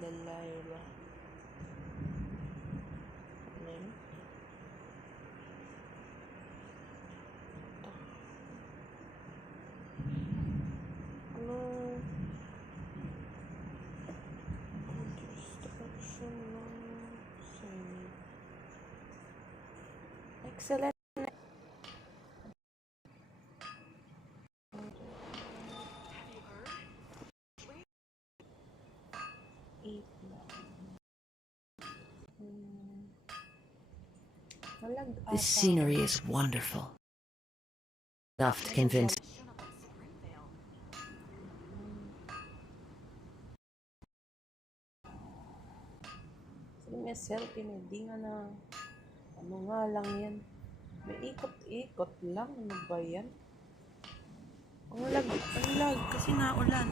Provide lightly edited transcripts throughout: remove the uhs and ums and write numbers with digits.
the live. Name. Hello. Instruction lang. Save. Excellent. This scenery is wonderful. Enough to convince. May selfie na, di nga na, ano nga lang yan. May ikot-ikot lang, ano ba yan? Ang lag, kasi naulan.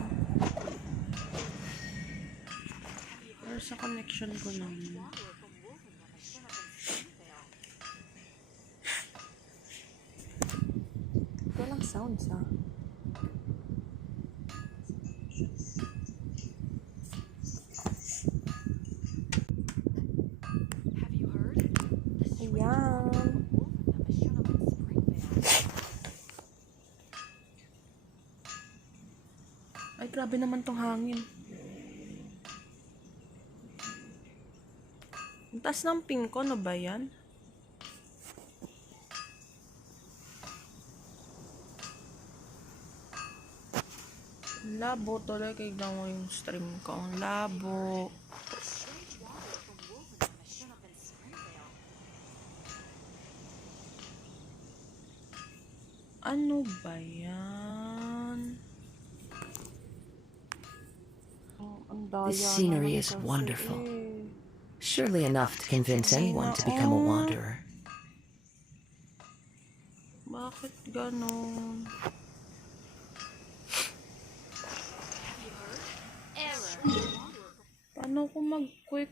Or sa connection ko lang. Walang sounds, ha? Ayan. Ay, grabe naman tong hangin. Ang taas ng ping ko, ano ba yan? Labo tuloy, kaya mo yung stream ko. Ang labo. Ano ba yan? Oh, this scenery is wonderful. Surely enough to convince anyone to become a wanderer. Bakit ganon? Paano ko mag-quick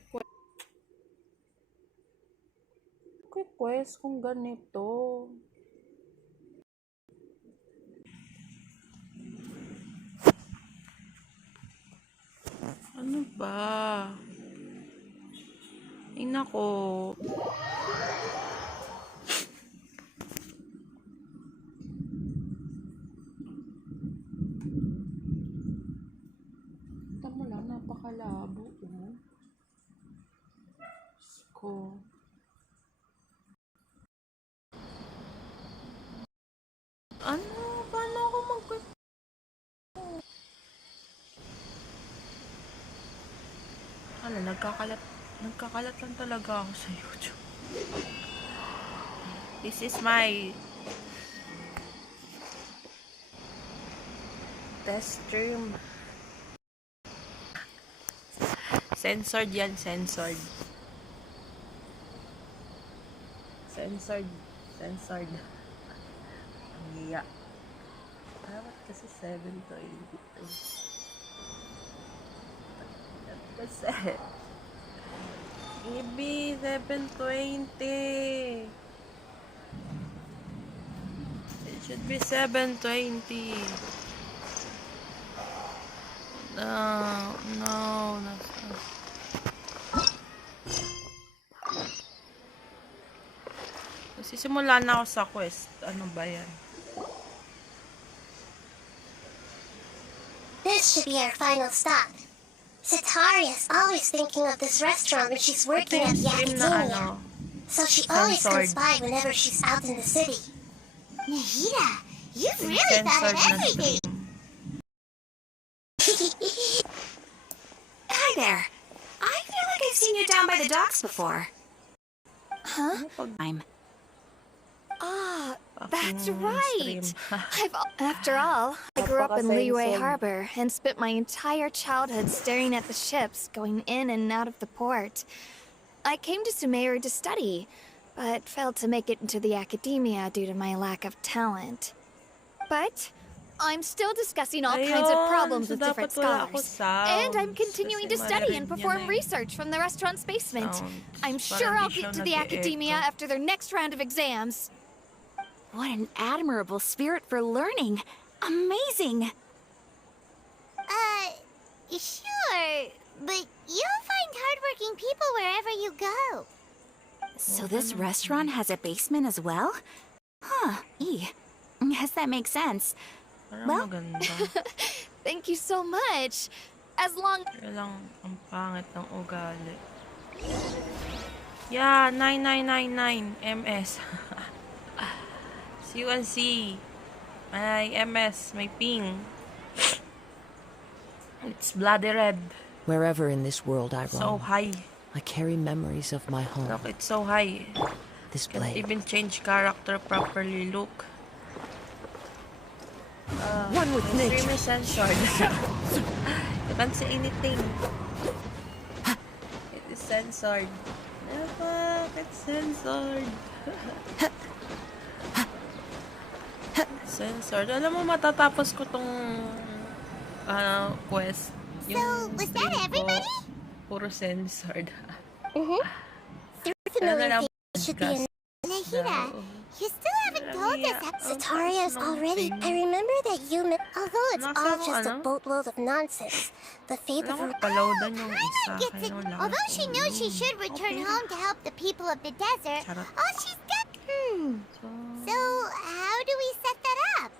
quest kung ganito? Ano ba? Ay nako. Tama lang, napakalabo. Ko. Ano? Paano ako nagkakalat lang talaga ako sa YouTube. This is my test stream. Censored yan, censored. Censored. Yeah. Dapat kasi 7 to 8. Kasi maybe 720. It should be 720. No, not sisimula na ako sa quest. Ano ba yan? This should be our final stop. Sataria's always thinking of this restaurant when she's working at the academia. So she always comes by whenever she's out in the city. Nahida, you've really thought of everything. Hi there. I feel like I've seen you down by the docks before. Huh? That's right. After all, I grew up in Liyue Harbor and spent my entire childhood staring at the ships going in and out of the port. I came to Sumeru to study, but failed to make it into the academia due to my lack of talent. But I'm still discussing all kinds of problems with different scholars. And I'm continuing to study and perform research from the restaurant's basement. I'm sure I'll get to the academia after their next round of exams. What an admirable spirit for learning. Amazing! Sure. But you'll find hardworking people wherever you go. So this restaurant has a basement as well? Huh. Guess that makes sense. Parang Well, maganda. Thank you so much. As long Kaya lang, ang pangit ng ugali. Yeah, 9999 MS. CUNC. May MS, may ping. It's bloody red. Wherever in this world I So roam, high. I carry memories of my home. Look, it's so high. This Can't blade. even change character properly. Look. One with My nature. stream is censored. You can't say anything. It is censored. Fuck, it's censored. Censored. Alam mo, matatapos ko tong quest. So, was that stream ko, everybody? puro censored. Definitely lang think it should be podcast Nahida, daw. you still haven't told us how Sataria's Ang already. thing. I remember that you although it's Nasa all mo, just a ano? boatload of nonsense, the fate of Alam her. ko, palawdan yung isa. Gets Kaya it. wala Although akong she knows she ulo. should return Okay. home to help the people of the desert, Charot. all she's got. So, how do we set that up?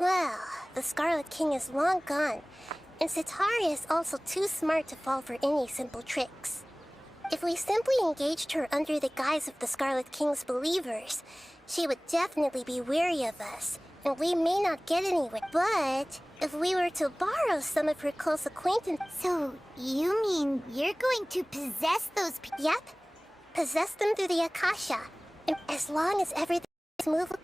Well, the Scarlet King is long gone, and Sitaria is also too smart to fall for any simple tricks. If we simply engaged her under the guise of the Scarlet King's believers, she would definitely be wary of us, and we may not get anywhere. But if we were to borrow some of her close acquaintance... So, you mean you're going to possess those people? Yep. Possess them through the Akasha. And as long as everything is moving...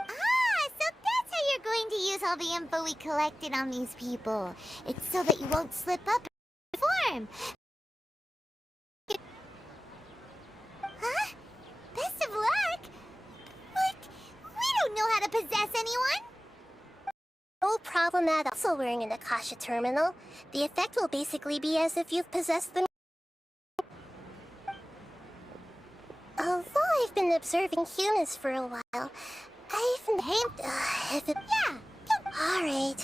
Ah, so that's how you're going to use all the info we collected on these people. It's so that you won't slip up and perform. Huh? Best of luck? But we don't know how to possess anyone. No problem at all. Also wearing an Akasha terminal, the effect will basically be as if you've possessed them. Although I've been observing humans for a while, I've named... yeah. Alright.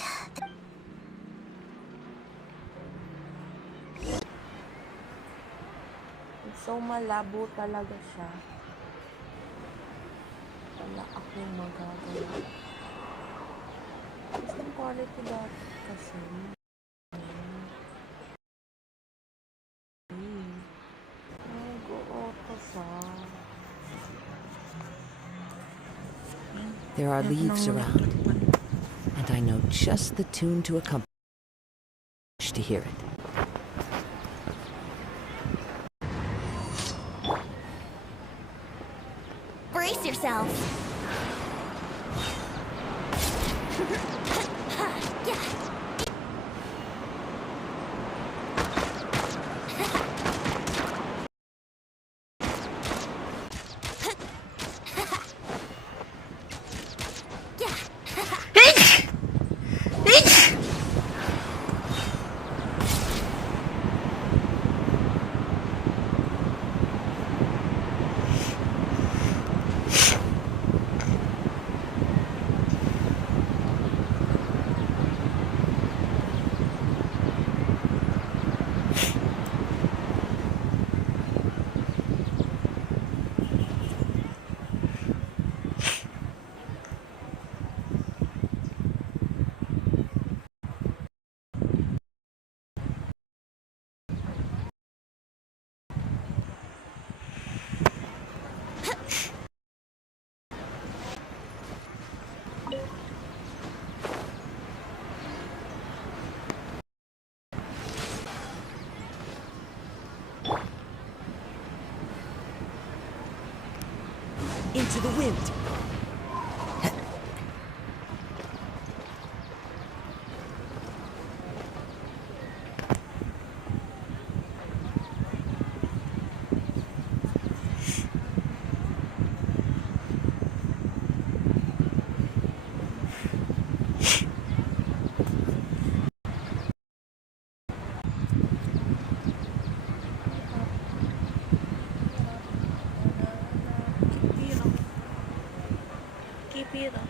So, malabo talaga siya. Wala akong magagawa. Gusto yung quality dati kasi. Nag-auto siya. There are leaves around, and I know just the tune to accompany to hear it. Brace yourself. Into the wind. Keep it up.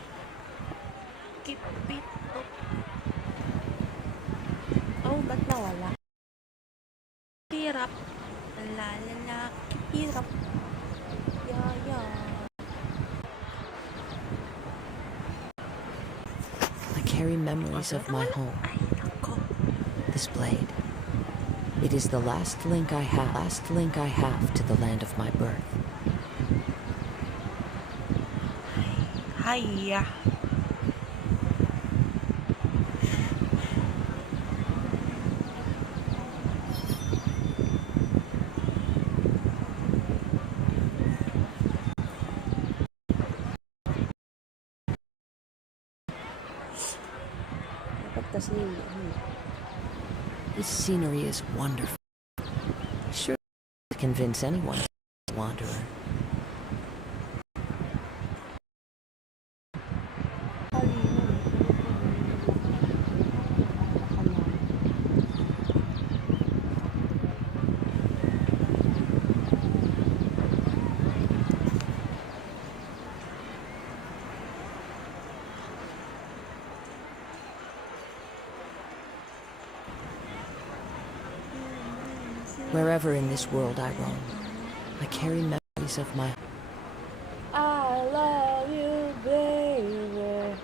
Keep it up. Oh, ba't nawala? la la la. Kipirap. Yeah, yeah. I carry memories of my home. This blade. It is the last link I have to the land of my birth. Hiya. Dapat kasi This scenery is wonderful. Sure, to convince anyone to be a wanderer. Wherever in this world I roam, I carry memories of my I love you, baby.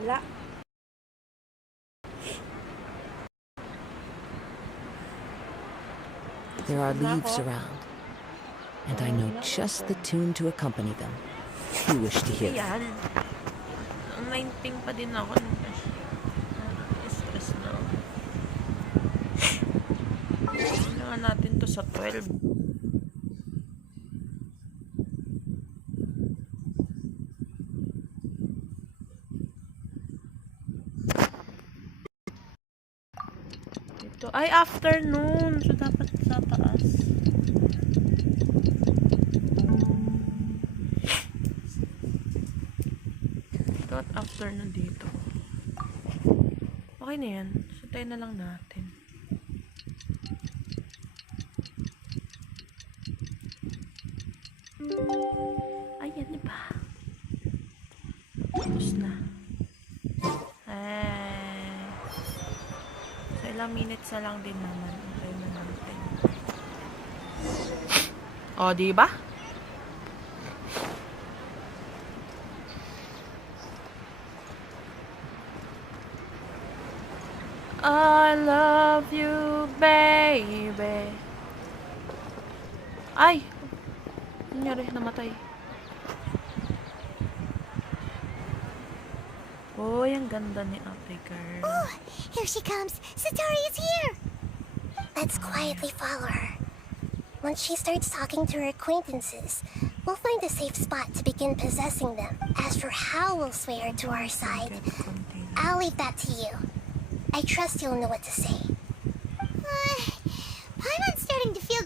Wala. There are leaves around, and I know just the tune to accompany them. If you wish to hear it. Ayan. Ang 19 pa din ako. Stress na ako. Kailangan natin to sa 12. Ito ay afternoon. So dapat sa taas. Dapat afternoon dito. Okay na yan. Sutay na lang natin. Ayan, diba? Tapos na. So, ilang minutes na lang din naman. Okay na natin. O, diba? I love you, baby. Ay! Nangyari, namatay. Uy, ang ganda ni ate girl. Oh, here she comes. Satori is here. Let's quietly follow her. Once she starts talking to her acquaintances, we'll find a safe spot to begin possessing them. As for how we'll sway her to our side, I'll leave that to you. I trust you'll know what to say. Paimon's starting to feel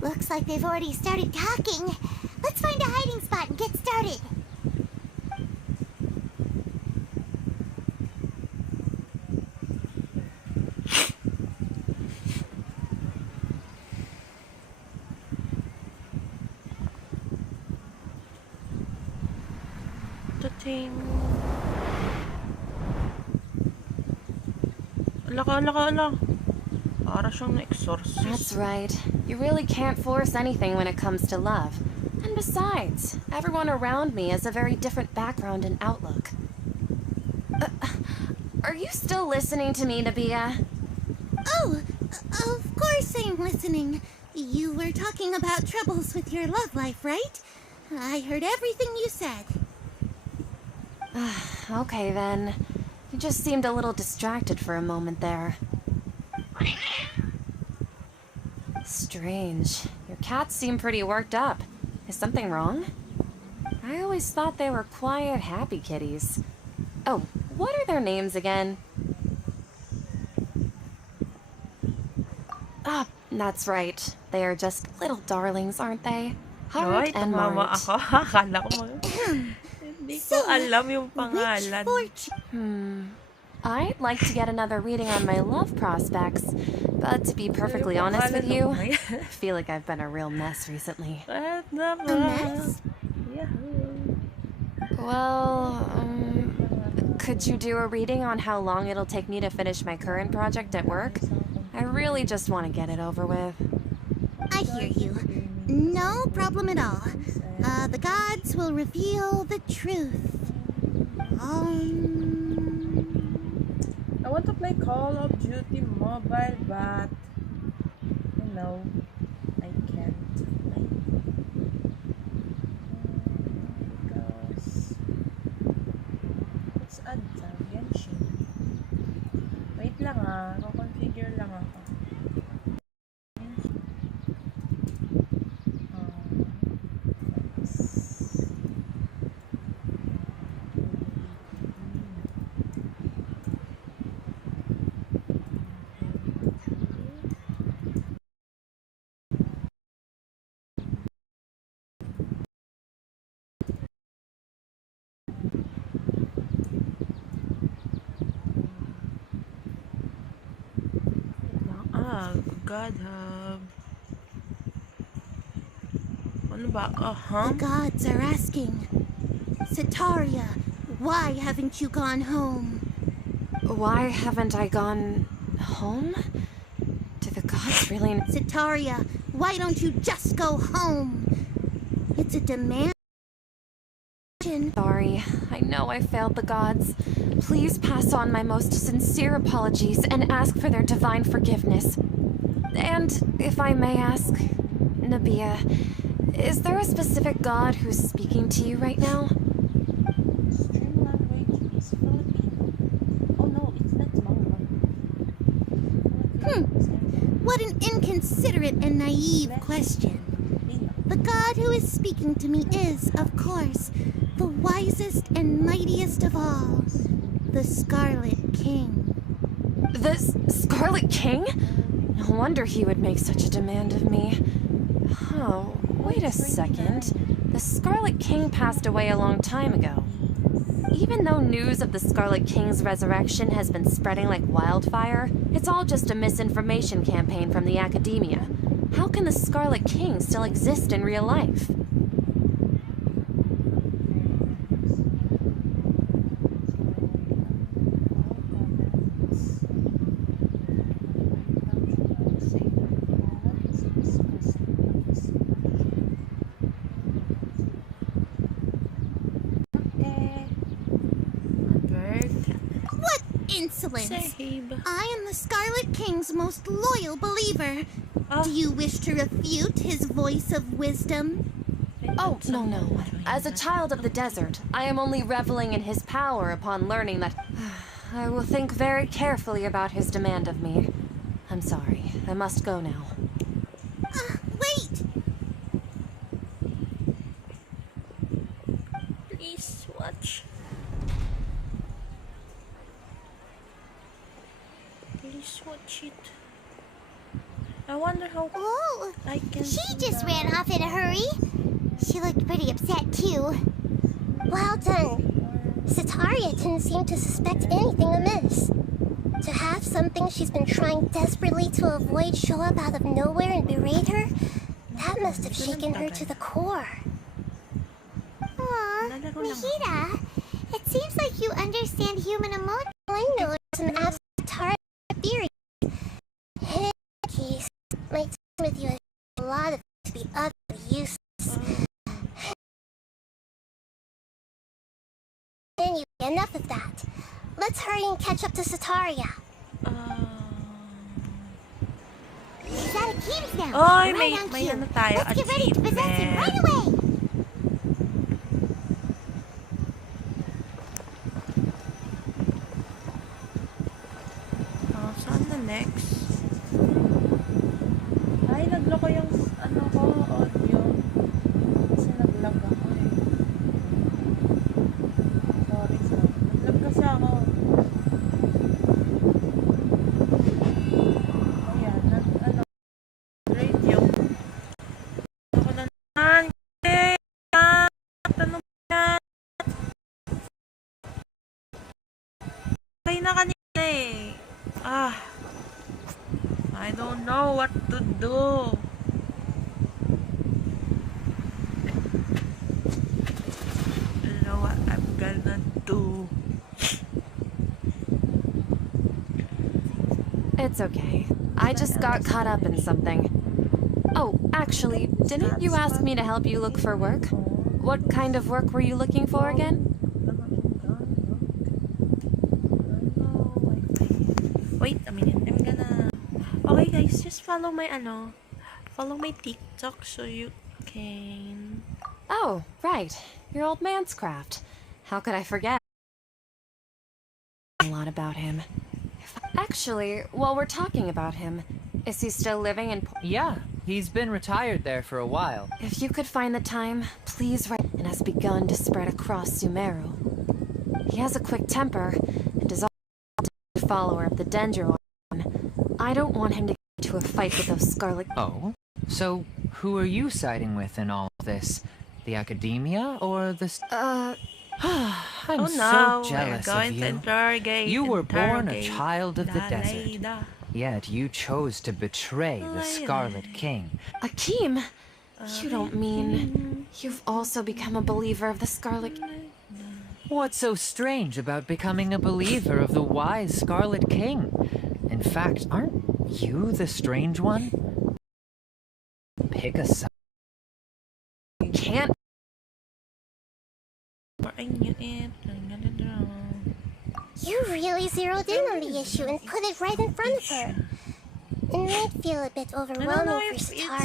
looks like they've already started talking. Let's find a hiding spot and get started. Tating. Ala. Para siyang na-exorcist. That's right. You really can't force anything when it comes to love. And besides, everyone around me has a very different background and outlook. Are you still listening to me, Nabia? Oh, of course I'm listening. You were talking about troubles with your love life, right? I heard everything you said. Okay then. You just seemed a little distracted for a moment there. Strange. Your cats seem pretty worked up. Is something wrong? I always thought they were quiet, happy kitties. Oh, what are their names again? Ah, that's right. They are just little darlings, aren't they? Heart Hoy, and tumama Mart. ako. Akala ko Hindi ko alam yung pangalan. I'd like to get another reading on my love prospects, but to be perfectly honest with you, I feel like I've been a real mess recently. A mess? Well, could you do a reading on how long it'll take me to finish my current project at work? I really just want to get it over with. I hear you. No problem at all. The gods will reveal the truth. I want to play Call of Duty Mobile, but you know, I can't. Because let's add sa Genshin. Wait lang configure lang ako. God hub. Ano ba? The gods are asking, Setaria, why haven't you gone home? Why haven't I gone home? Do the gods really... Setaria, why don't you just go home? It's a demand. Sorry, I know I failed the gods. Please pass on my most sincere apologies and ask for their divine forgiveness. And, if I may ask, Nabia, is there a specific god who's speaking to you right now? Stream language is Filipino. Oh no, it's not Mongol. What an inconsiderate and naive question. The god who is speaking to me is, of course, the wisest and mightiest of all, the Scarlet King. The Scarlet King? No wonder he would make such a demand of me. Oh, wait a second. The Scarlet King passed away a long time ago. Even though news of the Scarlet King's resurrection has been spreading like wildfire, it's all just a misinformation campaign from the academia. How can the Scarlet King still exist in real life? Insolence! I am the Scarlet King's most loyal believer. Do you wish to refute his voice of wisdom? Oh, no. As a child of the desert, I am only reveling in his power upon learning that... I will think very carefully about his demand of me. I'm sorry. I must go now. Wait! Please watch. Please watch it. I wonder how I can... She just ran off in a hurry. She looked pretty upset, too. Well done. Setaria didn't seem to suspect anything amiss. To have something she's been trying desperately to avoid show up out of nowhere and berate her, that must have shaken her to the core. Aw, Nahida, it seems like you understand human emotion. I know some abstract Setaria theory. His case might seem with you a lot of to be utterly useless. Anyway, enough of that. Let's hurry and catch up to Setaria. She's out of Keys now. Oy, Right may on ano cue. tayo, Let's get ready to possess him right away. Saan na next? Ay, nagloko yung ano ko, audio. Kasi naglag ako eh. Sorry. Naglag kasi ako. Ayan, radio. Ako na naman. Tanong yan. Okay na kanina eh. I don't know what to do. I don't know what I'm gonna do. It's okay. I just got caught up in something. Oh, actually, didn't you ask me to help you look for work? What kind of work were you looking for again? Wait a minute, I'm gonna... Okay guys, just follow my TikTok so you can... Oh, right. Your old man's craft. How could I forget? A lot about him. Actually, while we're talking about him, is he still living in... Yeah, he's been retired there for a while. If you could find the time, please write... and has begun to spread across Sumeru. He has a quick temper, and is also a follower of the Dendron. I don't want him to get into a fight with those Scarlet... Oh? So, who are you siding with in all of this? The academia, or the... I'm so jealous of you. You were born a child of the desert, yet you chose to betray the Scarlet King. Akeem? You don't mean... You've also become a believer of the Scarlet... What's so strange about becoming a believer of the wise Scarlet King? In fact, aren't you the strange one? Pick a side. Can't... You really zeroed in on the issue and put it right in front of her. It might feel a bit overwhelming for Star.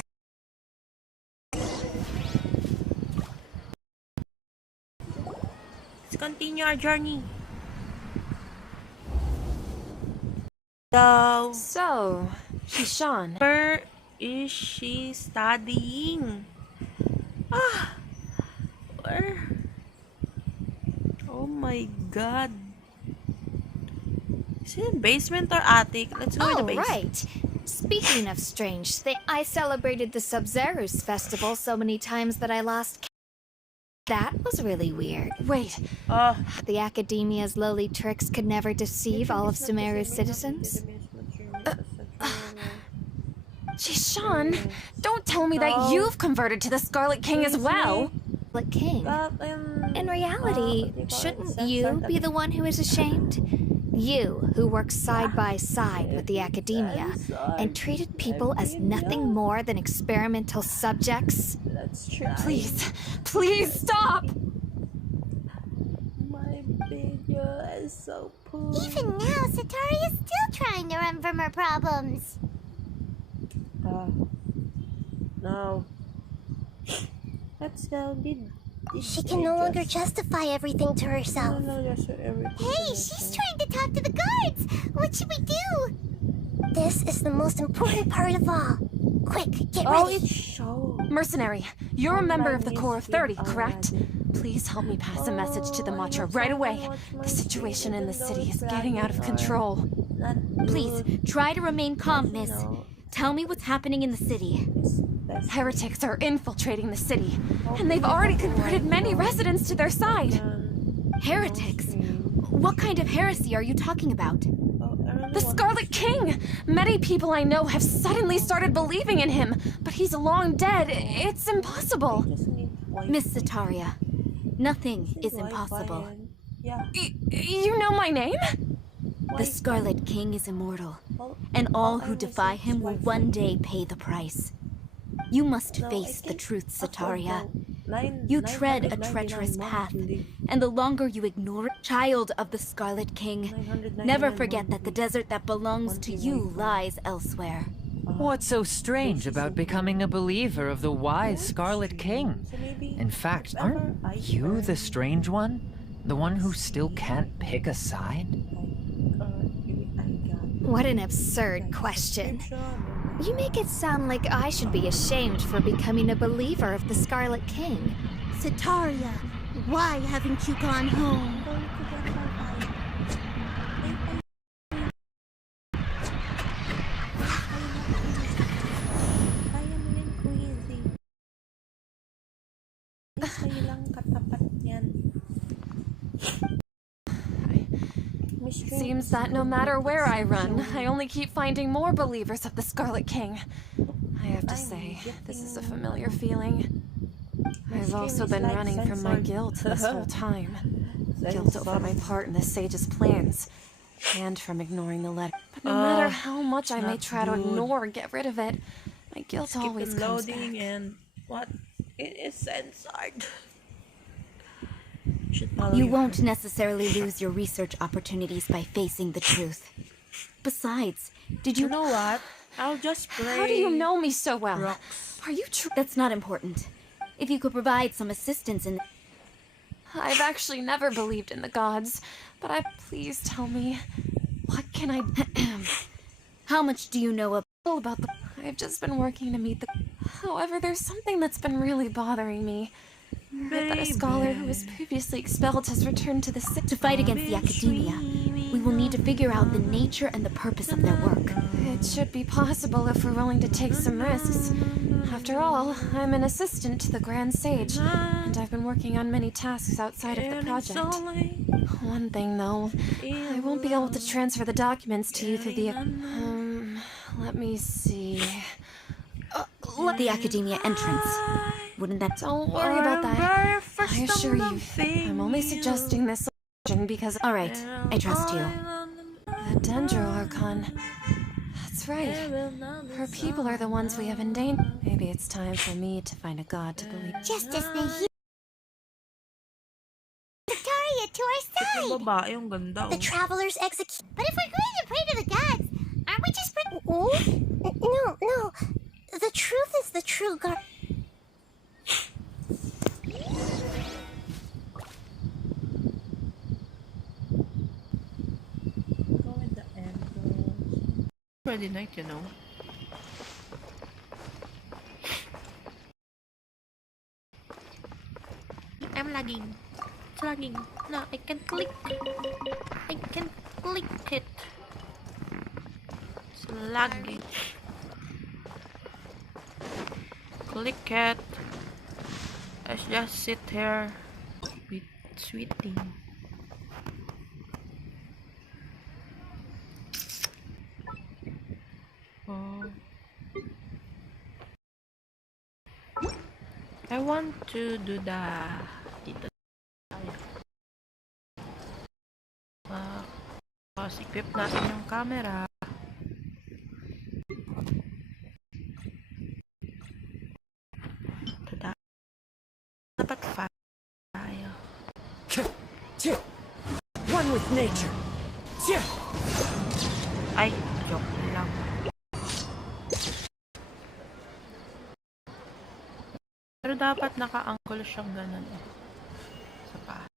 Let's continue our journey. So, Shishan. Where is she studying? Where? Oh my god. Is it in basement or attic? Let's go to the basement. Right. Speaking of strange things, I celebrated the Sub-Zero's festival so many times that I lost. That was really weird. Wait, The Academia's lowly tricks could never deceive all of Sumeru's citizens. Shishan, don't tell me that you've converted to the Scarlet King as well. Scarlet King. In reality, shouldn't you be the one who is ashamed? You, who works side by side with the Academia and treated people as nothing more than experimental subjects. Let's try. Please, please stop! My video is so poor. Even now, Satori is still trying to run from her problems. No. Let's go. She can no longer justify everything to herself. Hey, she's trying to talk to the guards! What should we do? This is the most important part of all. Quick, get ready. It's show. Mercenary, you're a member of the Corps of 30, correct? Please help me pass a message to the Matcha right away. The situation in the city is getting out of control. Please, try to remain calm, miss. Tell me what's happening in the city. Heretics are infiltrating the city, and they've already converted many residents to their side. Heretics? What kind of heresy are you talking about? The Scarlet King! Many people I know have suddenly started believing in him, but he's long dead. It's impossible. Miss Sataria, nothing is impossible. You know my name? The Scarlet King is immortal, and all who defy him will one day pay the price. You must face the truth, Sataria. You tread a treacherous path, and the longer you ignore it, child of the Scarlet King, never forget that the desert that belongs to you lies elsewhere. What's so strange about becoming a believer of the wise Scarlet King? In fact, aren't you the strange one? The one who still can't pick a side? What an absurd question. You make it sound like I should be ashamed for becoming a believer of the Scarlet King. Sataria, why haven't you gone home? Seems that no matter where I run, I only keep finding more believers of the Scarlet King. I have to say, this is a familiar feeling. I've also been running from my guilt this whole time. Guilt over my part in the sage's plans, and from ignoring the letter. But no matter how much I may try to ignore or get rid of it, my guilt always comes back. And what? It is censored. You won't necessarily lose your research opportunities by facing the truth. Besides, did you... You know what? I'll just play. How do you know me so well? Rocks. Are you That's not important. If you could provide some assistance in... I've actually never believed in the gods, but please tell me, what can I How much do you know about the... I've just been working to meet the... However, there's something that's been really bothering me. That a scholar who was previously expelled has returned to the city. To fight against the academia, we will need to figure out the nature and the purpose of their work. It should be possible if we're willing to take some risks. After all, I'm an assistant to the Grand Sage, and I've been working on many tasks outside of the project. One thing, though, I won't be able to transfer the documents to you through the... let me see... The academia entrance. Wouldn't that... Don't worry about that. I assure you, I'm only suggesting this because... Alright, I trust you. The Dendro Archon. That's right. Her people are the ones we have endangered. Maybe it's time for me to find a god to believe. Just as they hear Victoria to our side. The travelers execute. But if we're going to pray to the gods, aren't we just No. The truth is the true god. Go in the entrance. Pretty night, you know. I'm lagging. It's lagging. No, I can click. I can click it. It's lagging. Click it. Let's just sit here with sweetie. Oh. I want to do the dito. Equip natin yung camera. Dapat tayo. One with nature. Ay, joke lang. Pero dapat naka-angle siyang ganun. Sa pa.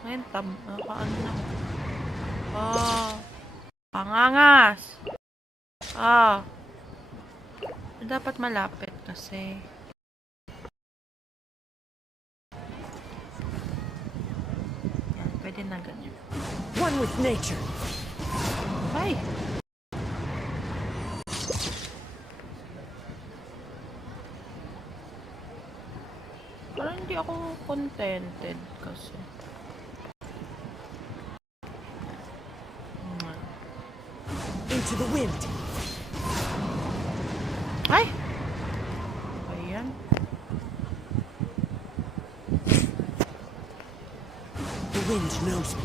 Ngayon paano na? Pangangas! Dapat malapit kasi. Yan, pwede na ganyan. One with nature. Ay! Parang hindi ako contented kasi. Into the wind. Ay! Ayan. The wind knows me.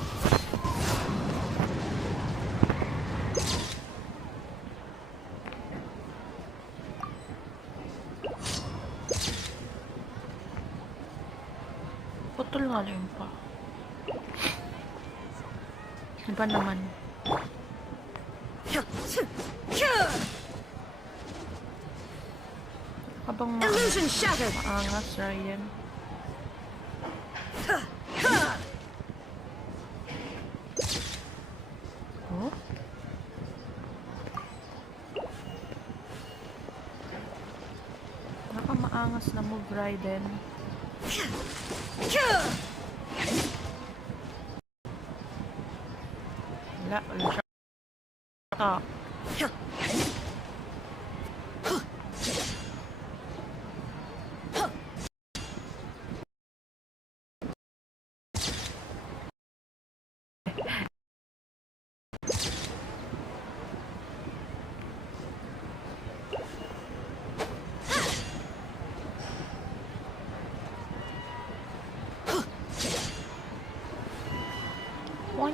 Putol nga lang pa. Iba naman. Habang Illusion shattered. maangas, Ryan. Oh? Nakamaangas na move, Raiden. Wala siya. I'm going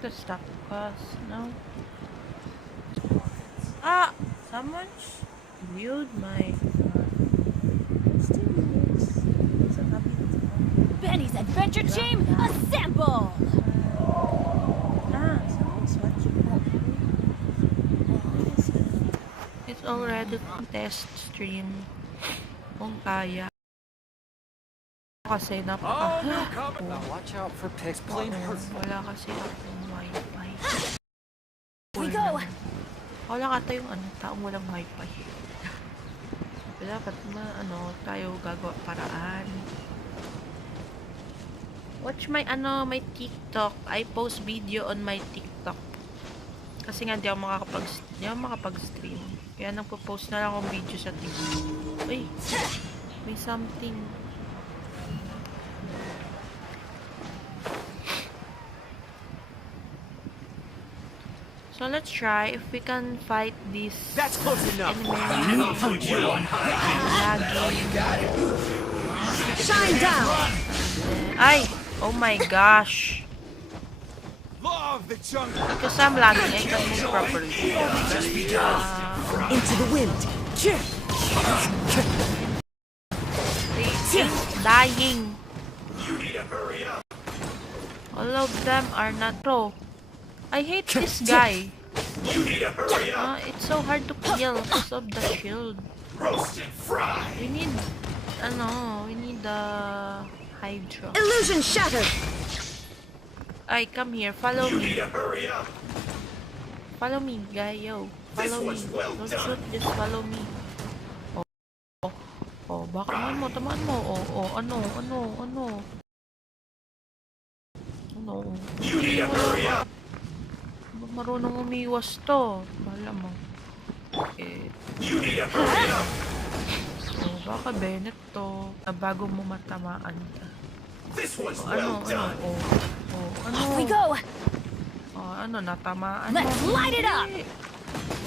to stop because no. Ah! Someone's viewed my Benny's adventure team, assemble! Someone's watching that. It's already test stream. Kung kaya. Kasi napaka... Watch out for pigs. Wala kasi akong wifi. We go! Wala kata yung taong walang wifi. Dapat tayo gagawa paraan. Watch my my TikTok. I post video on my TikTok. Kasi nga di ako makapag-stream. Kaya nagpo-post na lang akong video sa TikTok. Uy, may something. So let's try if we can fight this. That's close enough. Shine down! Ay! Oh my gosh! Law of the jungle. Because I'm lagging, I can move properly. Into the wind! They dying. All of them are not pro. I hate this guy. It's so hard to kill because of the shield. We need the Hydra. Illusion shattered! Ay, come here, follow me. Follow me, guy, yo. Follow me. Don't shoot, just follow me. Oh, baka tamaan mo. Ano. Marunong umiwas to. Wala mo. Okay. Baka Bennett to. Bago mo matamaan ka. Ano? Off we go! Natamaan Let's mo. light it up!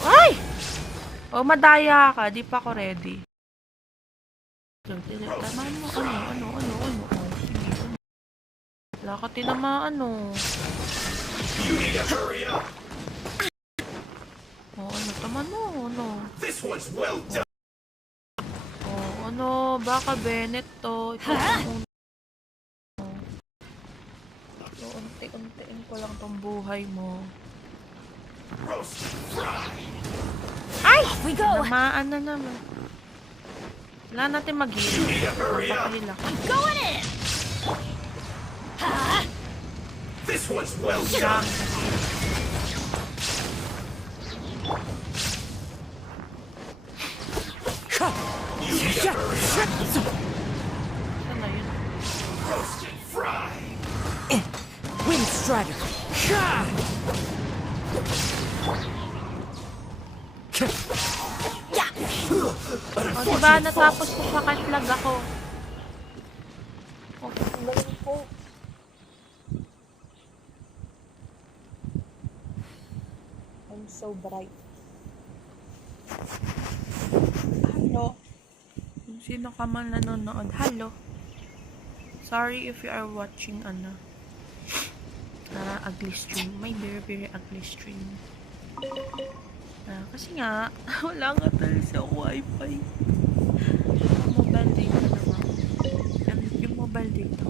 Ay! Madaya ka. Di pa ako ready. Tamaan mo. Ano? Sige. Wala ka tinamaan, tamaan mo, This one's well done. Baka Bennett to. Ito unti-untiin ko lang tong buhay mo. Ay! We go! Tamaan na naman. Wala natin mag-heal. Papahila ka. Going in! This one's well done. Saan na yun? Roasted fry. Wind strider! Diba natapos ko pa flag ako? Galing ko. I'm so bright. Hello. Kung sino ka man nanonood, hello. Sorry if you are watching ugly stream. My very very ugly stream. Kasi nga, wala nga talaga sa wifi. Mobile data naman. Yung mobile data.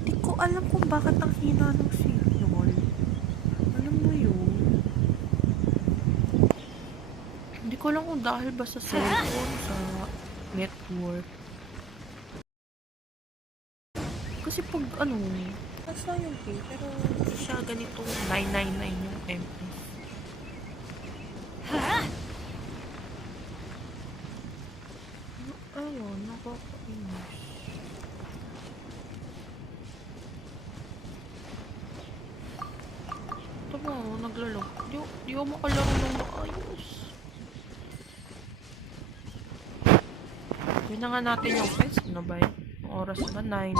Hindi ko alam kung bakit ang hina ng signal. Alam mo yun? Hindi ko alam kung dahil ba sa cellphone, sa network. Kasi pag nasa yung pay, pero hindi siya ganitong 999 yung MP. Nakakainis. Ito mo, naglalog. Di ako makalaro ng maayos. Yun na nga natin yung quest. Ano ba yun? Oras ba? 19.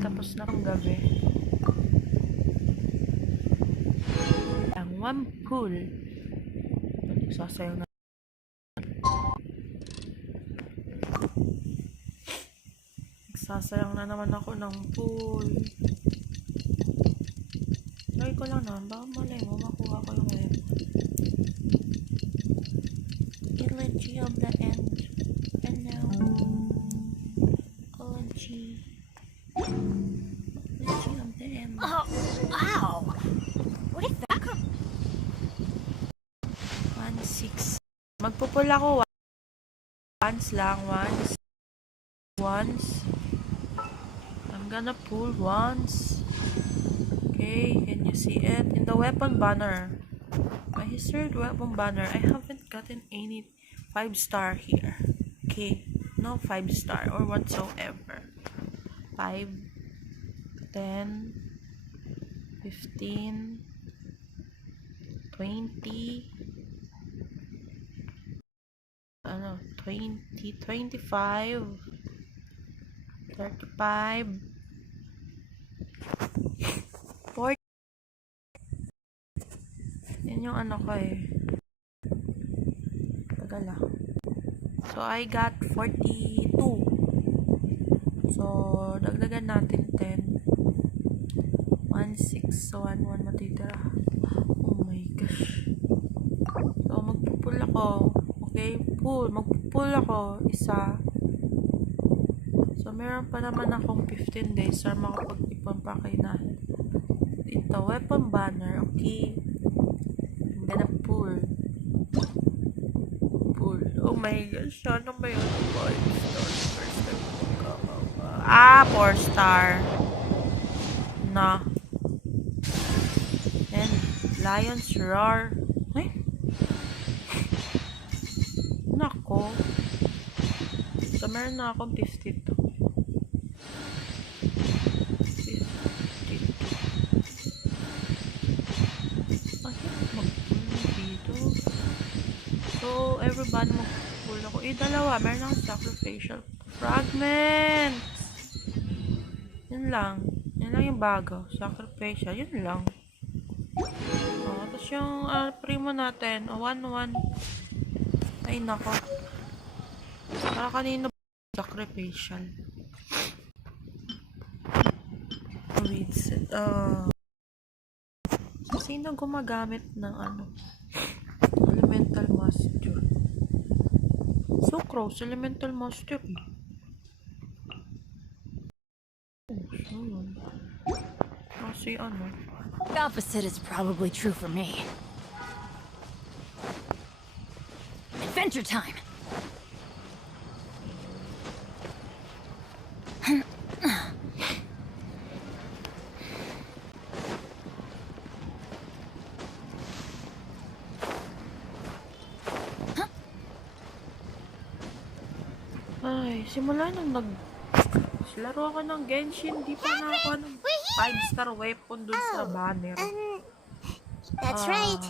tapos na ang gabi. Ang one pool. Nagsasayaw na. Nagsasayang na naman ako ng pool. Try ko lang naman. Baka malay mo, makuha ko yung web. Elegy of the end. And now, elegy. Elegy of the end. Oh, ow! Where did that come? 1-6. Magpupul ako. Once lang. Once. I'm gonna pull once. Okay, can you see it? In the weapon banner. My historic weapon banner. I haven't gotten any 5-star here. Okay, no 5-star or whatsoever. 5, 10, 15, 20, 20, 25, 35, 40. Yan yung ano ko eh. Tagal ah. So, I got 42. So, dagdagan natin 10. 1, 6. So, 1 matitira. Oh my gosh. So, magpupul ako. Okay, pull. Magpupul ako. Isa. So, meron pa naman akong 15 days para makapag-ipon pa kay na. Ito, weapon banner. Okay. I'm gonna pull. Pull. Oh my gosh. Ano ba yun? 4 star. Na. And Lion's Roar. Ay. Nako. So, meron na akong 52. 52. Bakit mag-pull dito? So, everybody mag-pull ako. Dalawa. Meron akong sacrificial fragments. Yun lang. Yun lang yung bago. Sacrificial. Yun lang. Tapos yung primo natin. 1-1. Ay, nako. Para kanino sacrificial. Wait. Sino gumagamit ng elemental master? Sucrose, elemental master. Kasi The opposite is probably true for me. Adventure time! Ay, simula nung laro ako ng Genshin, di pa na ako ng 5-star weapon dun sa banner. That's right.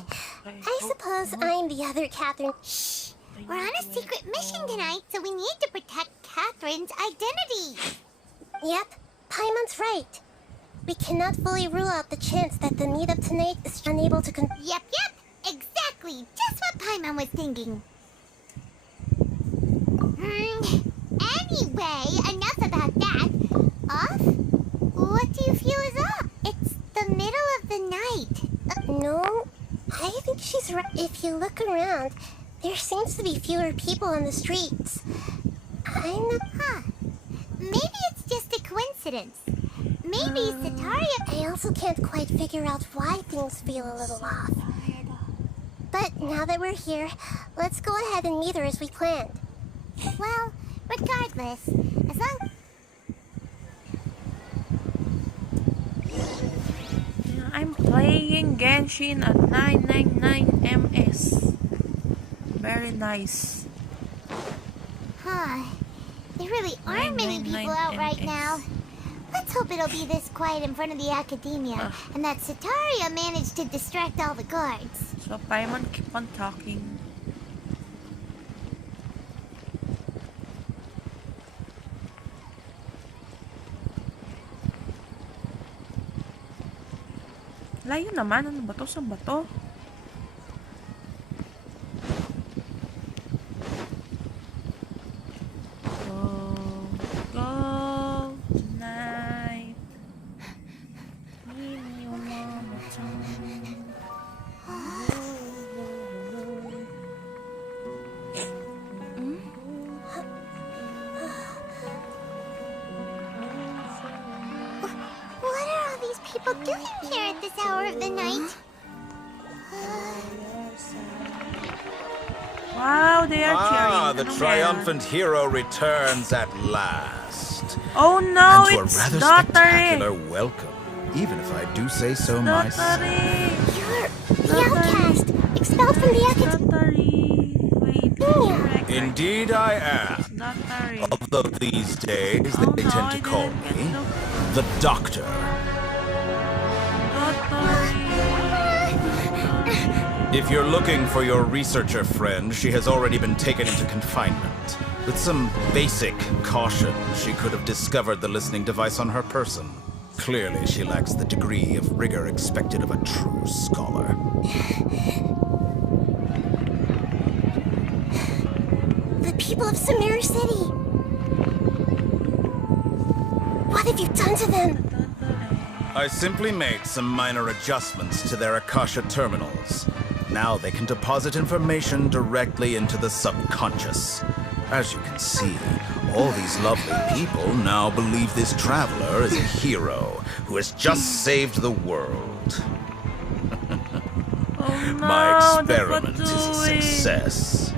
I suppose I'm the other Catherine. Shh! We're on a secret mission tonight, so we need to protect Catherine's identity. Yep, Paimon's right. We cannot fully rule out the chance that the meetup tonight is unable to Yep, exactly. Just what Paimon was thinking. Anyway, enough about that. Off? What do you feel is up? It's the middle of the night. No, I think she's right. If you look around, there seems to be fewer people on the streets. I'm not... Maybe it's just a coincidence. Maybe Sataria... I also can't quite figure out why things feel a little off. But now that we're here, let's go ahead and meet her as we planned. Well, regardless, as long... I'm playing Genshin at 999 MS. Very nice. There really aren't many people out right now. Let's hope it'll be this quiet in front of the academia, and that Sataria managed to distract all the guards. So Paimon keep on talking. Layo naman. Ano ba to? Saan ba to? Go tonight. Give me one more time. What are all these people doing here at this hour of the night? Wow, they are cheering. Ah, the triumphant hero returns at last. Oh no, and to it's a rather Dottery. spectacular welcome, even if I do say so myself. You're the outcast, expelled from the academy. Wait, Indeed I am. Dottery. Although these days they tend to call me the Doctor. If you're looking for your researcher friend, she has already been taken into confinement. With some basic caution, she could have discovered the listening device on her person. Clearly, she lacks the degree of rigor expected of a true scholar. The people of Sumeru City. What have you done to them? I simply made some minor adjustments to their Akasha terminals. Now they can deposit information directly into the subconscious. As you can see, all these lovely people now believe this traveler is a hero who has just saved the world. My experiment is a success.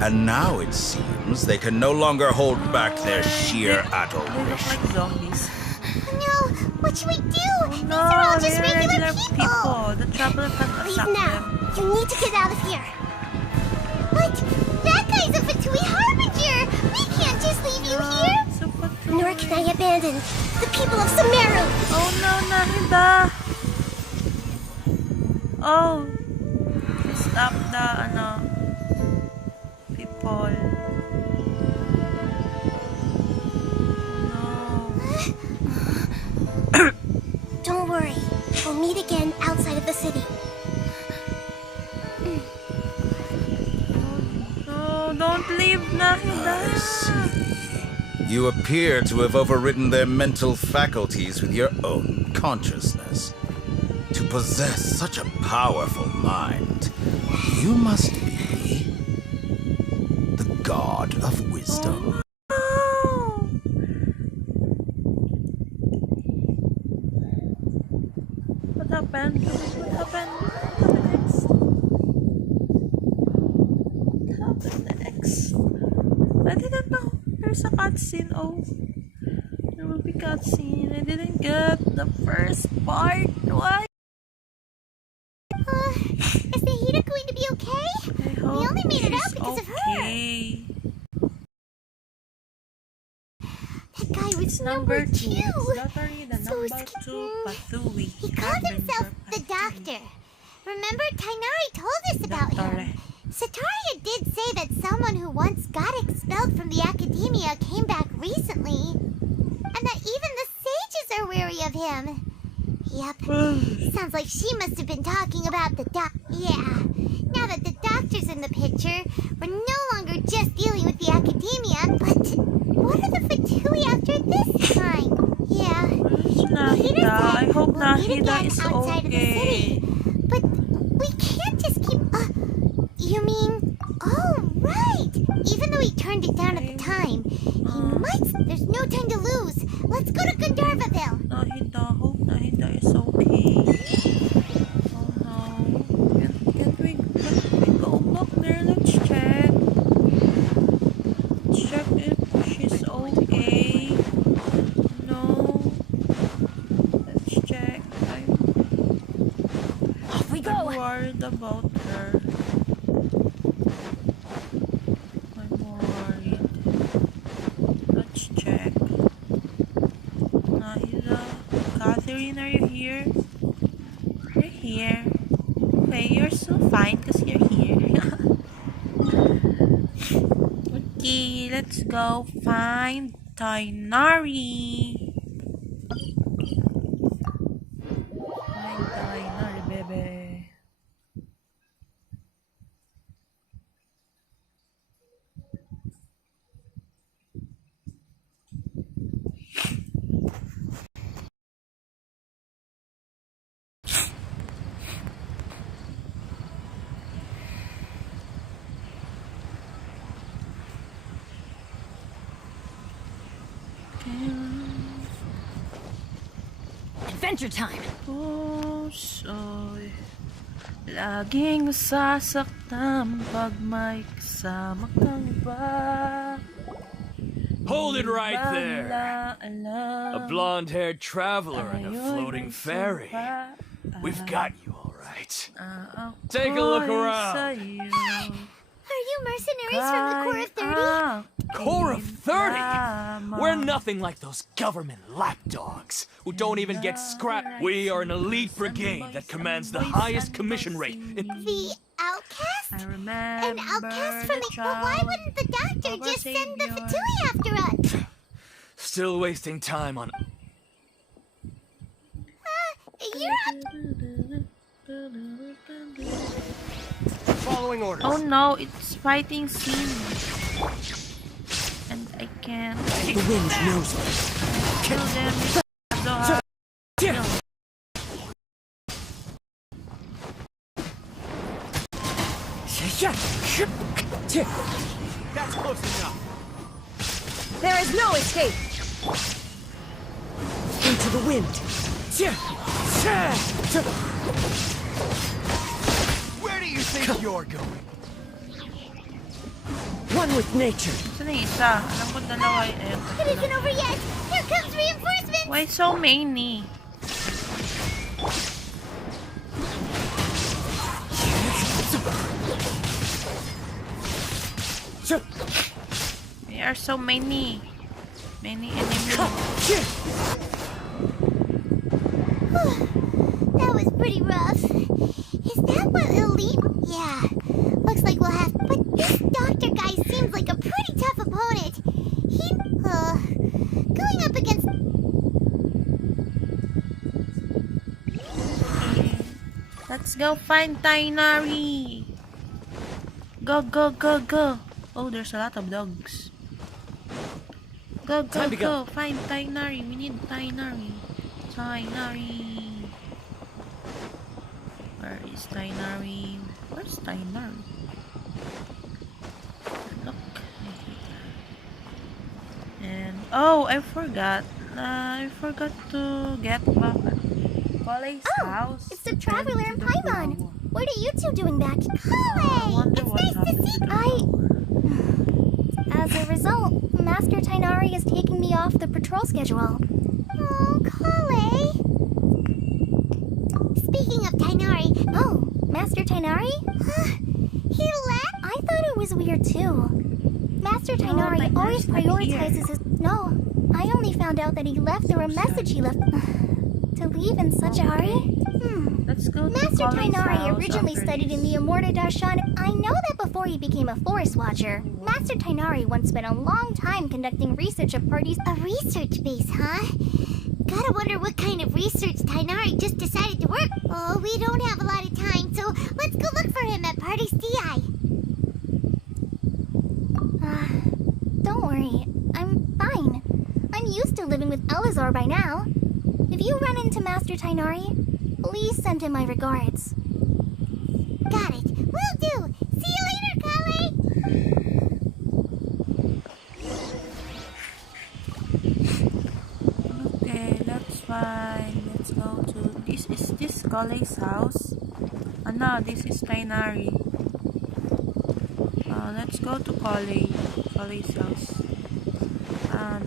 And now it seems they can no longer hold back their sheer adoration. No, what should we do? These are all just regular people. The traveler can Leave attack now. them. You need to get out of here. But that guy's a Fatui Harbinger. We can't just leave you here. Nor can I abandon the people of Sumeru. Oh no, Nahida. Oh. Stop the, people. No. Don't worry. We'll meet again outside of the city. No, don't leave, Nahida. I see. You appear to have overridden their mental faculties with your own consciousness. To possess such a powerful mind, you must be the god of wisdom. Oh. What happened? What happened? What happened next? I didn't know. There's a cutscene. Oh. There will be cutscene. I didn't get the first part. Why? Is the heater going to be okay? We only made it out because of her. That guy was number 2. Lottery, the So number skinny. 2 Patui. He called himself the Doctor. Remember, Tainari told us about him. Sataria did say that someone who once got expelled from the academia came back recently. And that even the sages are wary of him. Yep. Sounds like she must have been talking about the Yeah. Now that the Doctor's in the picture, we're no longer just dealing with the academia, but what are the Fatui after this time? Yeah. Nahida, I hope we'll meet Nahida again is outside of the city. But we can't just keep... you mean... Oh, right! Even though he turned it down at the time, he might... There's no time to lose. Let's go to Gandharvaville. Nahida, hope Nahida is okay. Oh no. Can we go back there? Let's check. Let's check if she's okay. No. Let's check. Off we go. I'm worried about her. I'm worried. Let's check. Nahida. Catherine, are you here? You're here. Okay, you're so fine because you're here. Okay, let's go find Tainari. Find Tainari. Adventure time! Puso'y laging sasaktan pag may kasama kang iba. Hold it right there. A blonde-haired traveler and a floating fairy. We've got you all right. Take a look around. Are you mercenaries from the Corps of 30? Corps of 30? We're nothing like those government lapdogs who don't even get scrapped. We are an elite brigade that commands the highest commission rate in... The outcast? I remember An outcast from the... But why wouldn't the doctor just send the Fatui after us? Still wasting time on... Following orders. Oh no, it's fighting scene. And I can't. The wind knows me. Kill them. So hard. That's close enough. There is no escape! Into the wind. Where do you think you're going? One with nature. Saan yung isa? Alam ko dalawa yun. Ayun. It isn't over yet! Here comes reinforcements! Why so many? There are so many. Many enemies. That was pretty rough. Is that what elite? Yeah. Looks like we'll have... But this doctor guy seems like a pretty tough opponent. He... going up against... Let's go find Tainari. Go, go, go, go. Oh, there's a lot of dogs. Go, go, go. Find Tainari. We need Tainari. Tainari. Where is Tainari? Where's Tainari? Look. And oh, I forgot. I forgot to get back at Cole's house. It's the traveler and Paimon. What are you two doing back? Cole! It's nice to see As a result, Master Tainari is taking me off the patrol schedule. Oh, Cole! Speaking of Tainari... Oh, Master Tainari? He left? I thought it was weird too. Master Tainari always prioritizes his... No, I only found out that he left through a message he left... To leave in such a hurry? Let's go to Master Cole's Tainari house originally after studied in the Immorta Darshan. I know that before he became a forest watcher. Master Tainari once spent a long time conducting research at parties. A research base, huh? Gotta wonder what kind of research Tainari just decided to work. Oh, we don't have a lot of time, so let's go look for him at Party's DI. Don't worry, I'm fine. I'm used to living with Elazar by now. If you run into Master Tainari, please send him my regards. Got it. Will do. See you later, Kale. Okay, that's fine. Let's go to... Is this Cole's house? No, this is Tainari. Let's go to Cole's house.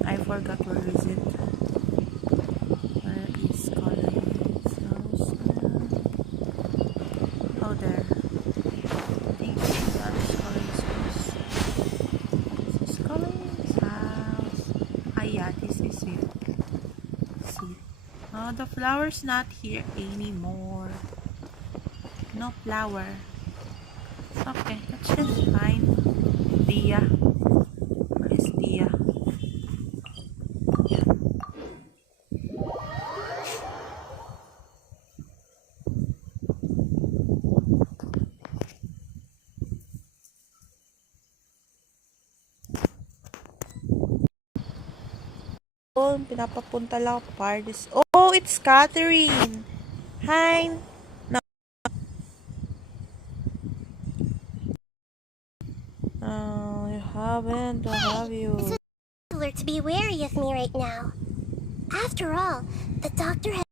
I forgot where is it. Where is Cole's house? Oh, there. I think that's Cole's house. This is Cole's house. Yeah, this is it. See. Oh, the flower's not here anymore. No flower. Okay, let's just find Dia. Where is Dia? Oh, pinapapunta lang ako parties. Oh, it's Catherine. Hi. No. You haven't. I have you. It's a to be wary of me right now. After all, the doctor has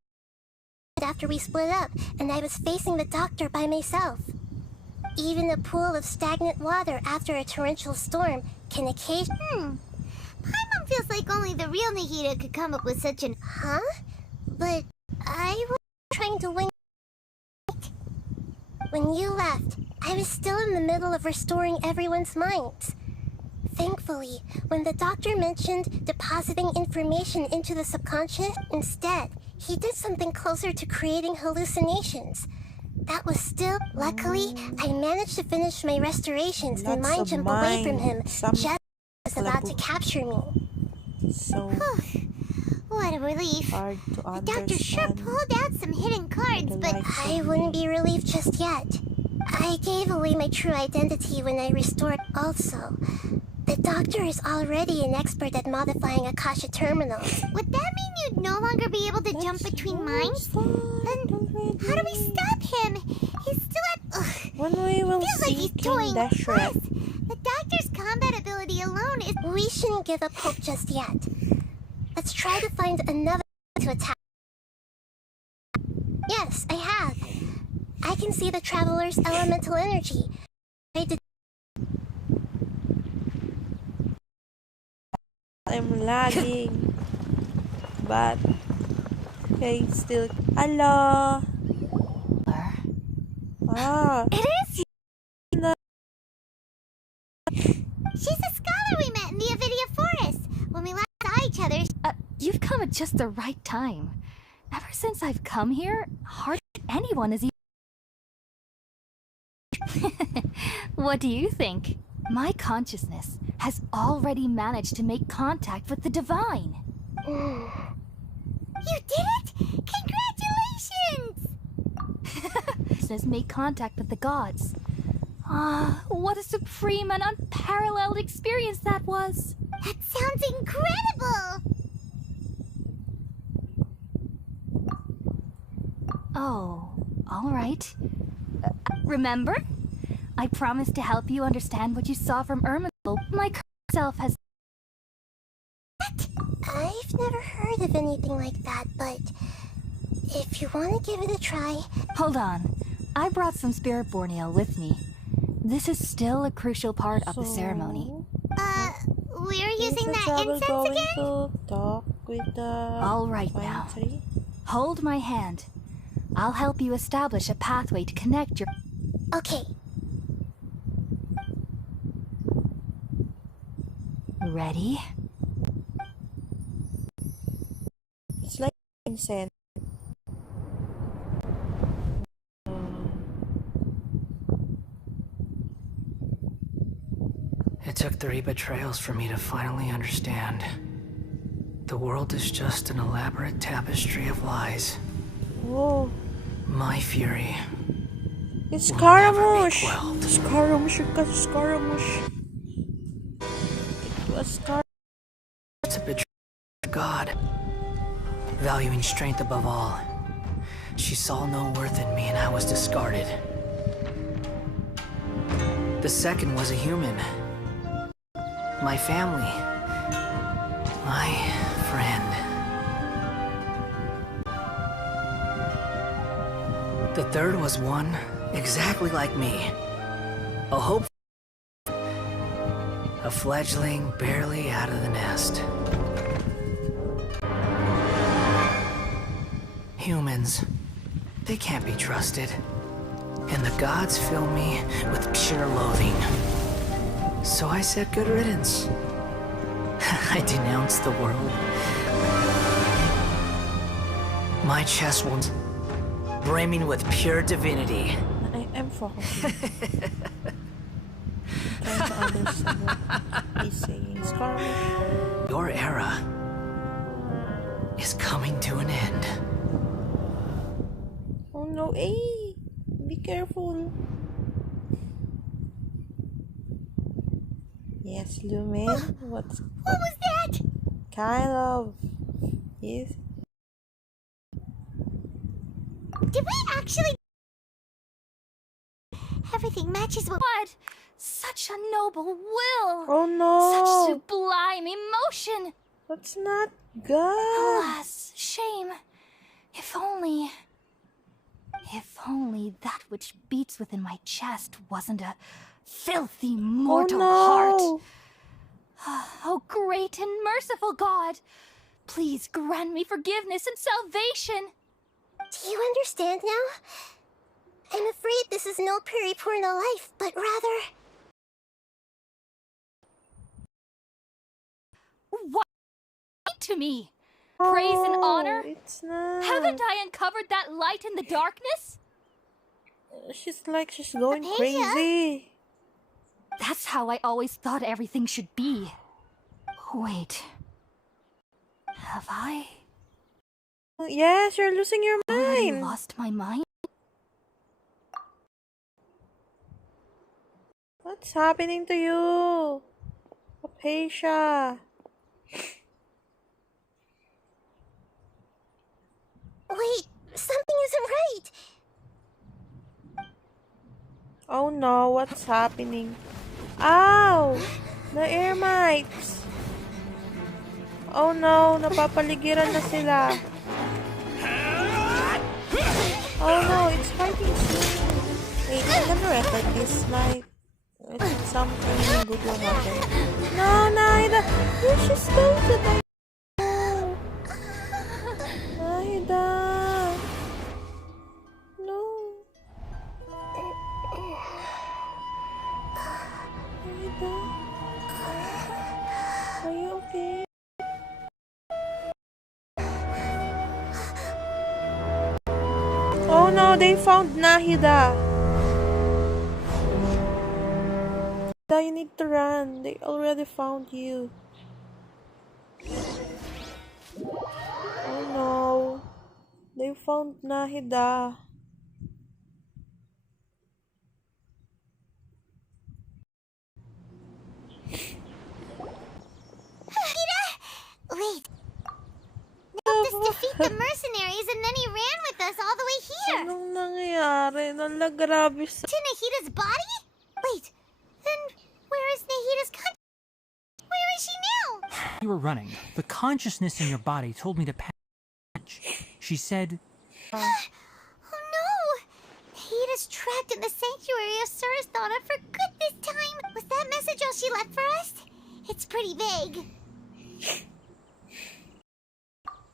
after we split up, and I was facing the doctor by myself. Even a pool of stagnant water after a torrential storm can occasionally... Paimon feels like only the real Nahida could come up with such an... Huh? But I was trying to wing... When you left, I was still in the middle of restoring everyone's minds. Thankfully, when the doctor mentioned depositing information into the subconscious, instead, he did something closer to creating hallucinations. That was still... Luckily, I managed to finish my restorations and mind jump away from him just as he was about to capture me. So what a relief. hard to The understand. doctor sure pulled out some hidden cards, but I wouldn't be relieved just yet. I gave away my true identity when I restored. Also, the doctor is already an expert at modifying Akasha terminals. would that mean you'd no longer be able to jump between minds? Then how do we stop him? He's still at... Ugh. When we will Feels like see he's King toying with Dashret. us. The doctor's combat ability alone is... We shouldn't give up hope just yet. Let's try to find another to attack. Yes, I have. I can see the traveler's elemental energy. I'm lagging. But okay, still. Hello. Ah, It is! She's a scholar we met in the Avidia Forest. When we last saw each other... You've come at just the right time. Ever since I've come here, hardly anyone has even... What do you think? My consciousness has already managed to make contact with the divine. You did it! Congratulations! Has made contact with the gods. Ah, what a supreme and unparalleled experience that was! That sounds incredible! Oh, all right. Remember? I promised to help you understand what you saw from Ermengarde. My current self has... What? I've never heard of anything like that, but if you want to give it a try... Hold on. I brought some spirit borneo with me. This is still a crucial part of the ceremony. We're using that going incense again? to talk with the All right now. tree. Hold my hand. I'll help you establish a pathway to connect your... Okay. Ready? It's like incense. It took 3 betrayals for me to finally understand. The world is just an elaborate tapestry of lies. Whoa. My fury. It's will never be Scaramouche! quelled. Scaramouche, you got Scaramouche. It was Scaramouche. To betray God, valuing strength above all. She saw no worth in me and I was discarded. The second was a human. My family. My friend. The third was one exactly like me. A hope. A fledgling barely out of the nest. Humans. They can't be trusted. And the gods fill me with pure loathing. So I said good riddance. I denounced the world. My chest was brimming with pure divinity. I'm focusing. Trying to understand what he's saying. Scaramouche. Your era is coming to an end. Oh no, hey! Be careful. Yes, Lumen. What was that? kind of? Yes. Did we actually... Everything matches what... What? Such a noble will! Oh no! Such sublime emotion! That's not good. Alas, shame. If only... only that which beats within my chest wasn't a filthy mortal heart. Oh, great and merciful God! Please grant me forgiveness and salvation! Do you understand now? I'm afraid this is no Puripurna life, but rather... What to me? Praise and honor? It's not. Haven't I uncovered that light in the darkness? She's going crazy. That's how I always thought everything should be. Wait. Have I? Yes, you're losing your mind. I lost my mind? What's happening to you? Apatia. Wait, something isn't right. Oh no, what's happening? Ow! The air mites. Oh no, napapaligiran na sila. Oh no, it's fighting soon. Wait, I'm gonna record this, like, I think something good will happen. No, Naida! She's going to die. Naida! No. Naida? Are you okay? Oh no, they found Nahida. You need to run. They already found you. Oh no. They found Nahida. Wait. Helped us defeat the mercenaries and then he ran with us all the way here. Anong nangyayari? Grabe sa... To Nahida's body? Wait, then where is Nahida's Where is she now? You were running. The consciousness in your body told me to patch. She said... Oh no! Nahida's trapped in the sanctuary of Surasthana for good this time. Was that message all she left for us? It's pretty vague.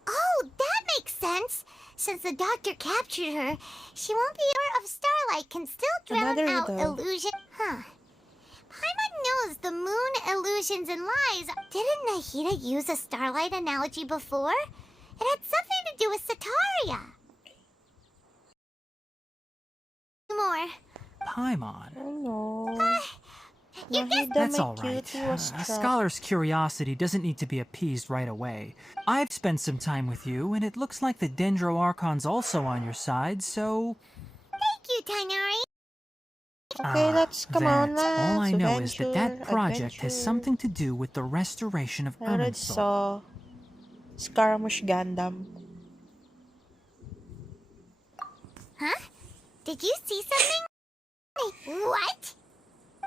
Oh, that makes sense. Since the doctor captured her, she won't be aware of starlight can still drown out illusion. Huh. Paimon knows the moon, illusions, and lies. Didn't Nahida use a starlight analogy before? It had something to do with Sataria. Paimon. Oh no. That's all right. A scholar's curiosity doesn't need to be appeased right away. I've spent some time with you, and it looks like the Dendro Archon's also on your side, so... Thank you, Tainari. Okay, let's come on, all I know is adventure, that project has adventure. something to do with the restoration of I already Irminsul. saw Scaramouche Gundam. Huh? Did you see something? What?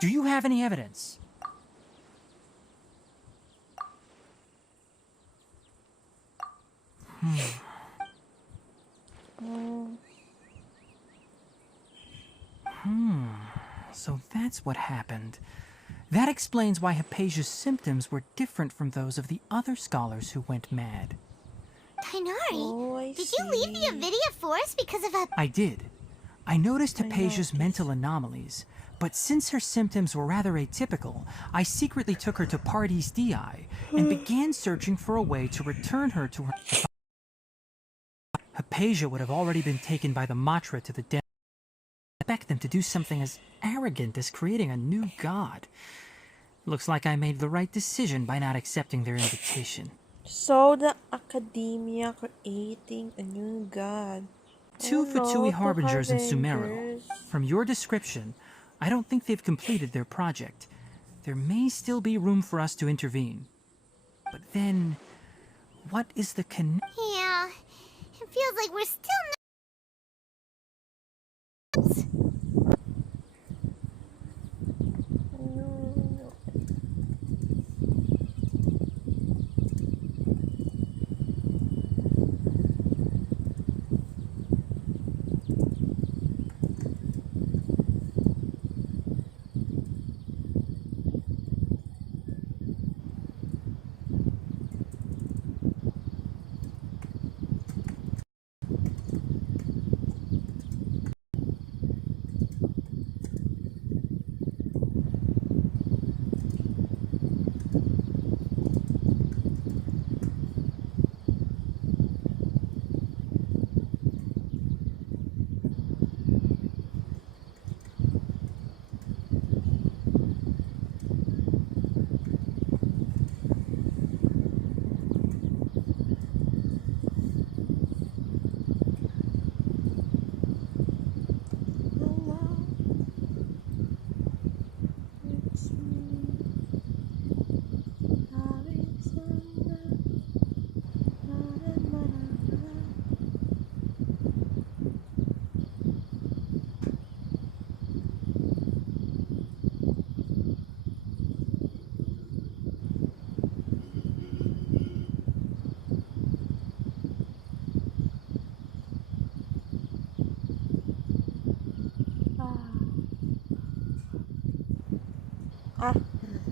Do you have any evidence? So that's what happened. That explains why Hypatia's symptoms were different from those of the other scholars who went mad. Tainari, did you leave the Avidia Forest because of a... I did. I noticed Hypatia's mental anomalies, but since her symptoms were rather atypical, I secretly took her to Pardes Dii and began searching for a way to return her to her... Hypatia would have already been taken by the Matra to the den. I expect them to do something as arrogant as creating a new god. Looks like I made the right decision by not accepting their invitation. So the Academia creating a new god. Two Fatui Harbingers in Sumeru. From your description, I don't think they've completed their project. There may still be room for us to intervene. But then, what is the Yeah, it feels like we're still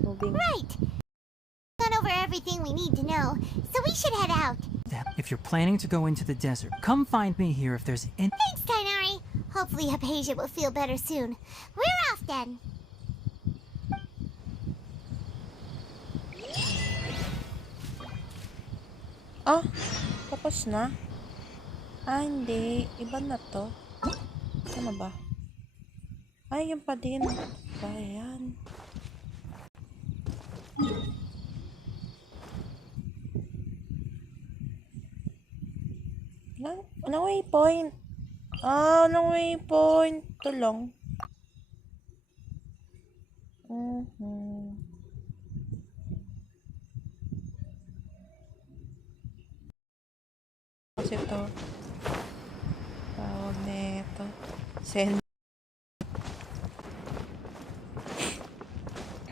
Moving. Right. Gone over everything we need to know, so we should head out. If you're planning to go into the desert, come find me here if there's any... Thanks, Tainari. Hopefully Hypatia will feel better soon. We're off then. Tapos na? Hindi. Iba na to. Ano ba? Ay, yan pa din. Ba yan? Anong waypoint? Anong waypoint? Ito lang. Kasi ito. Tawag na ito. Send.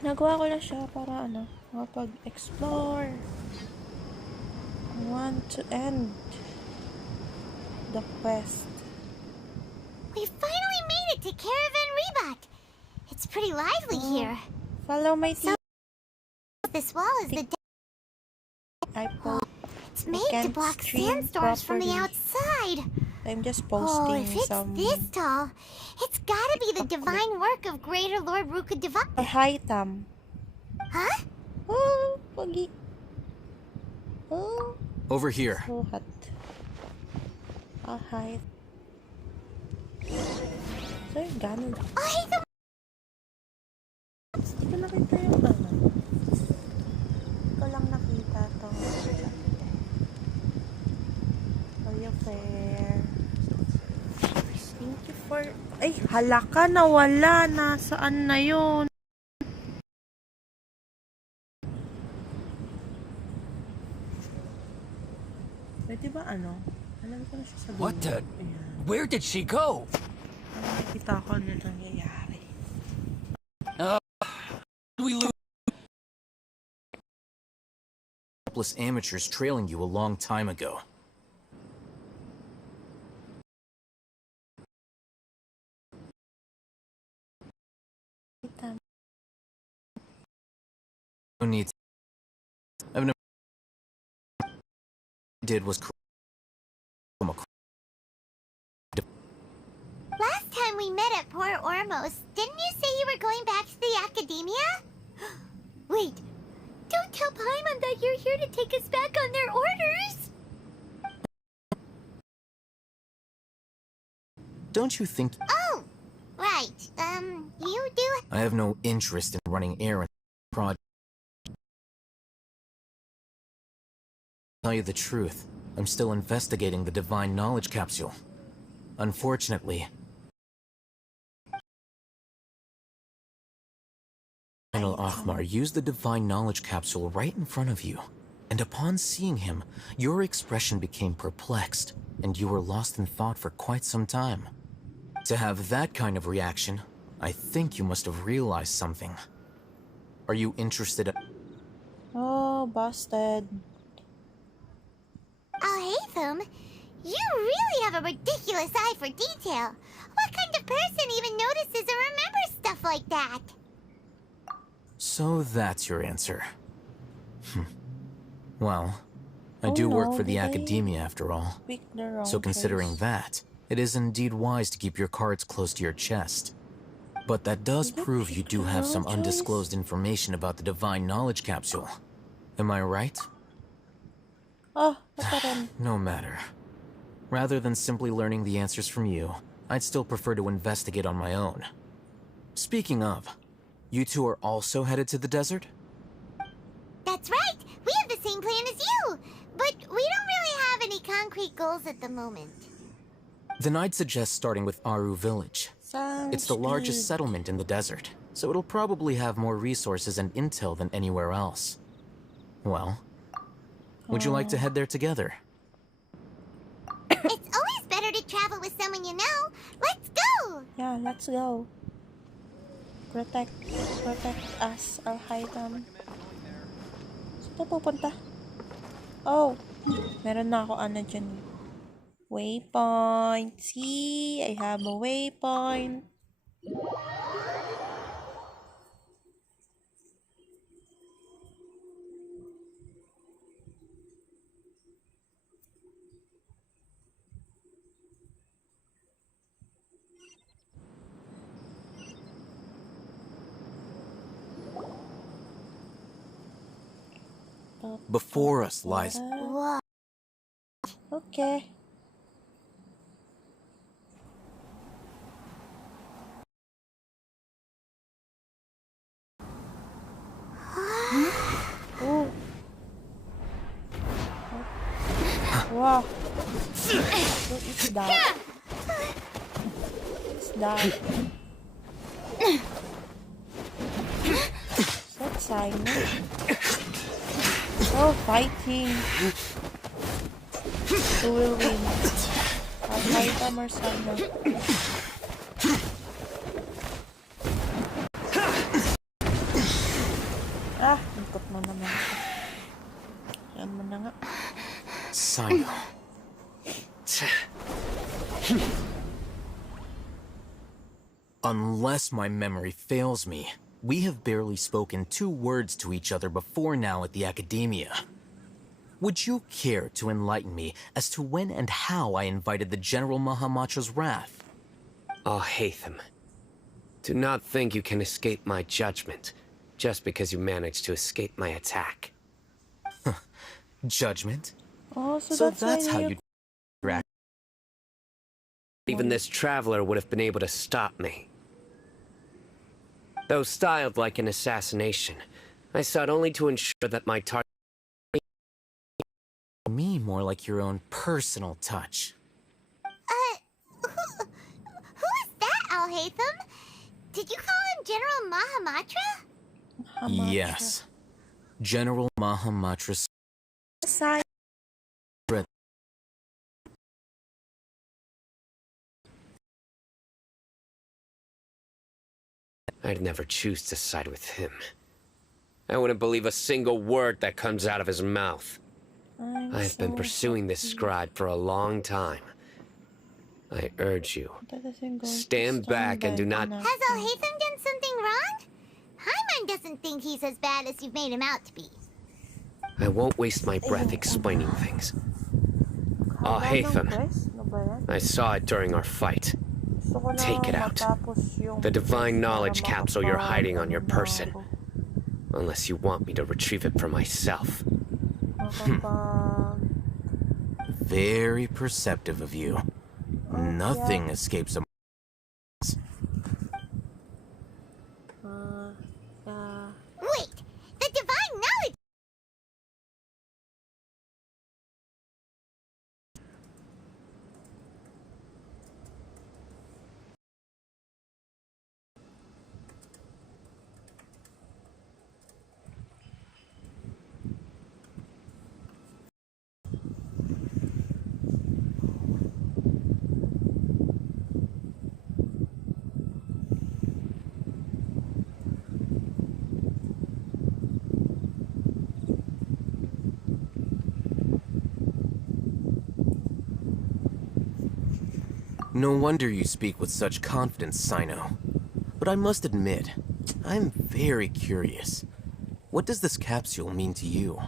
Nagawa ko na siya para makapag-explore. I want to end the quest. We finally made it to Caravan Rebat. It's pretty lively here. Follow my team. This wall is the it's made to block sandstorms from the outside. I'm just posting if it's this tall, it's gotta be the divine work of Greater Lord Rukkhadevata. Hi, Tam. Huh? Oh, pogi. Oh. Over here. So hot. Hi. So, ganun. Ay, Hindi ko nakita yung Hindi ko lang nakita to. Are you fair? Thank you for... Ay, halaka, nawala. Nasaan na yun? Pwede ba alam ko na siya sa dulo. What the? Where did she go? Nakikita ko na nangyayari. We lose. Helpless amateurs trailing you a long time ago. No need. I've never did was last time we met at Port Ormos, didn't you say you were going back to the Academia? Wait, don't tell Paimon that you're here to take us back on their orders! Don't you think... Oh! Right, you do... I have no interest in running errands project. Tell you the truth, I'm still investigating the Divine Knowledge Capsule. Unfortunately, Final Akhmar used the Divine Knowledge Capsule right in front of you, and upon seeing him, your expression became perplexed, and you were lost in thought for quite some time. To have that kind of reaction, I think you must have realized something. Are you interested? Oh, busted. Al-Haytham, you really have a ridiculous eye for detail. What kind of person even notices or remembers stuff like that? So that's your answer. Well, I do work for the Academia after all. So considering that, it is indeed wise to keep your cards close to your chest. But that does prove you do have some undisclosed information about the Divine Knowledge Capsule. Am I right? No matter. Rather than simply learning the answers from you, I'd still prefer to investigate on my own. Speaking of, you two are also headed to the desert? That's right! We have the same plan as you! But we don't really have any concrete goals at the moment. Then I'd suggest starting with Aru Village. It's the largest settlement in the desert, so it'll probably have more resources and intel than anywhere else. Well, would you like to head there together? It's always better to travel with someone you know. Let's go! Yeah, let's go. Protect us, Al-Haytham. Saan pupunta? Oh, meron na ako dyan. Waypoint. See, I have a waypoint. Before us lies... Whoa. Okay. Oh. Wow. What is that? What's that? Is that Simon? Oh, fighting. Who will win? Titan or Simon? Ah, ikot mo naman. Yan mo na nga. Simon. Unless my memory fails me, we have barely spoken 2 words to each other before now at the Academia. Would you care to enlighten me as to when and how I invited the General Mahamatra's wrath? Oh, Hatham. Do not think you can escape my judgment, just because you managed to escape my attack. Judgment? Oh, so that's how you... Even this traveler would have been able to stop me. Though styled like an assassination, I sought only to ensure that my target... Me more like your own personal touch. Who is that, Al-Haytham? Did you call him General Mahamatra? Yes. General Mahamatra's... I'd never choose to side with him. I wouldn't believe a single word that comes out of his mouth. I've been pursuing this scribe for a long time. I urge you, stand back and do not... Has Al-Haytham done something wrong? Hyman doesn't think he's as bad as you've made him out to be. I won't waste my breath explaining things. Oh, Hatham. I saw it during our fight. Take it out. The divine knowledge capsule you're hiding on your person. Unless you want me to retrieve it for myself. Very perceptive of you. Nothing escapes a... Wait! The divine knowledge... No wonder you speak with such confidence, Sino. But I must admit, I'm very curious. What does this capsule mean to you?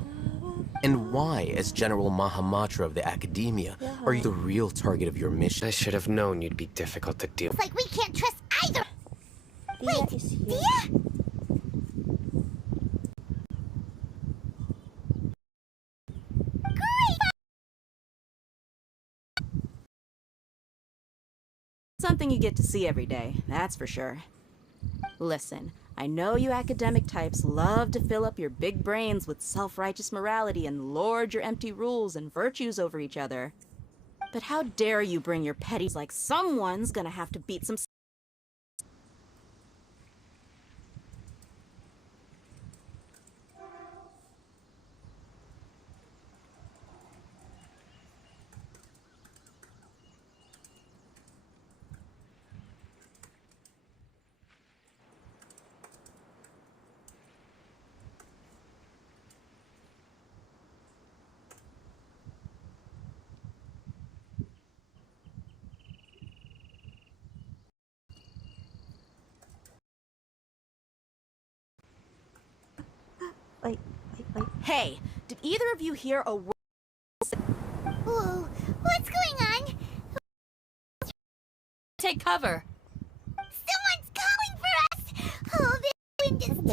And why, as General Mahamatra of the Academia, are you the real target of your mission? I should have known you'd be difficult to deal with. It's like we can't trust either! Wait, Dia? Something you get to see every day, that's for sure. Listen, I know you academic types love to fill up your big brains with self-righteous morality and lord your empty rules and virtues over each other. But how dare you bring your petties like someone's gonna have to beat some... Hey, did either of you hear a word? Whoa, what's going on? Take cover. Someone's calling for us! Oh, this wind is too...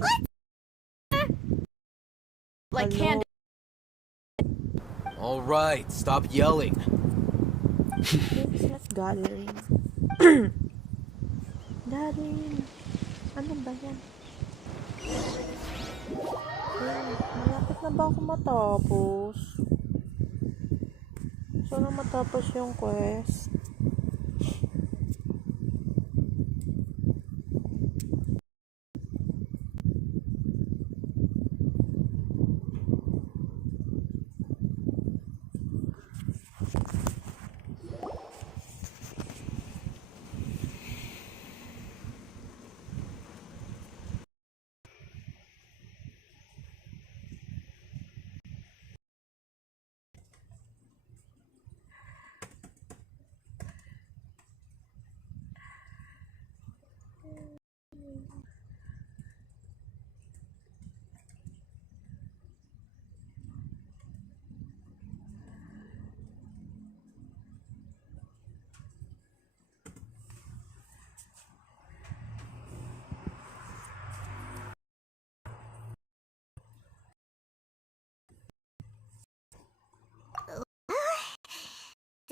Let's... like Candace. All right, stop yelling. Christmas gathering. Gathering. Ano ba yan? Malapit na ba ako matapos? Sana matapos yung quest.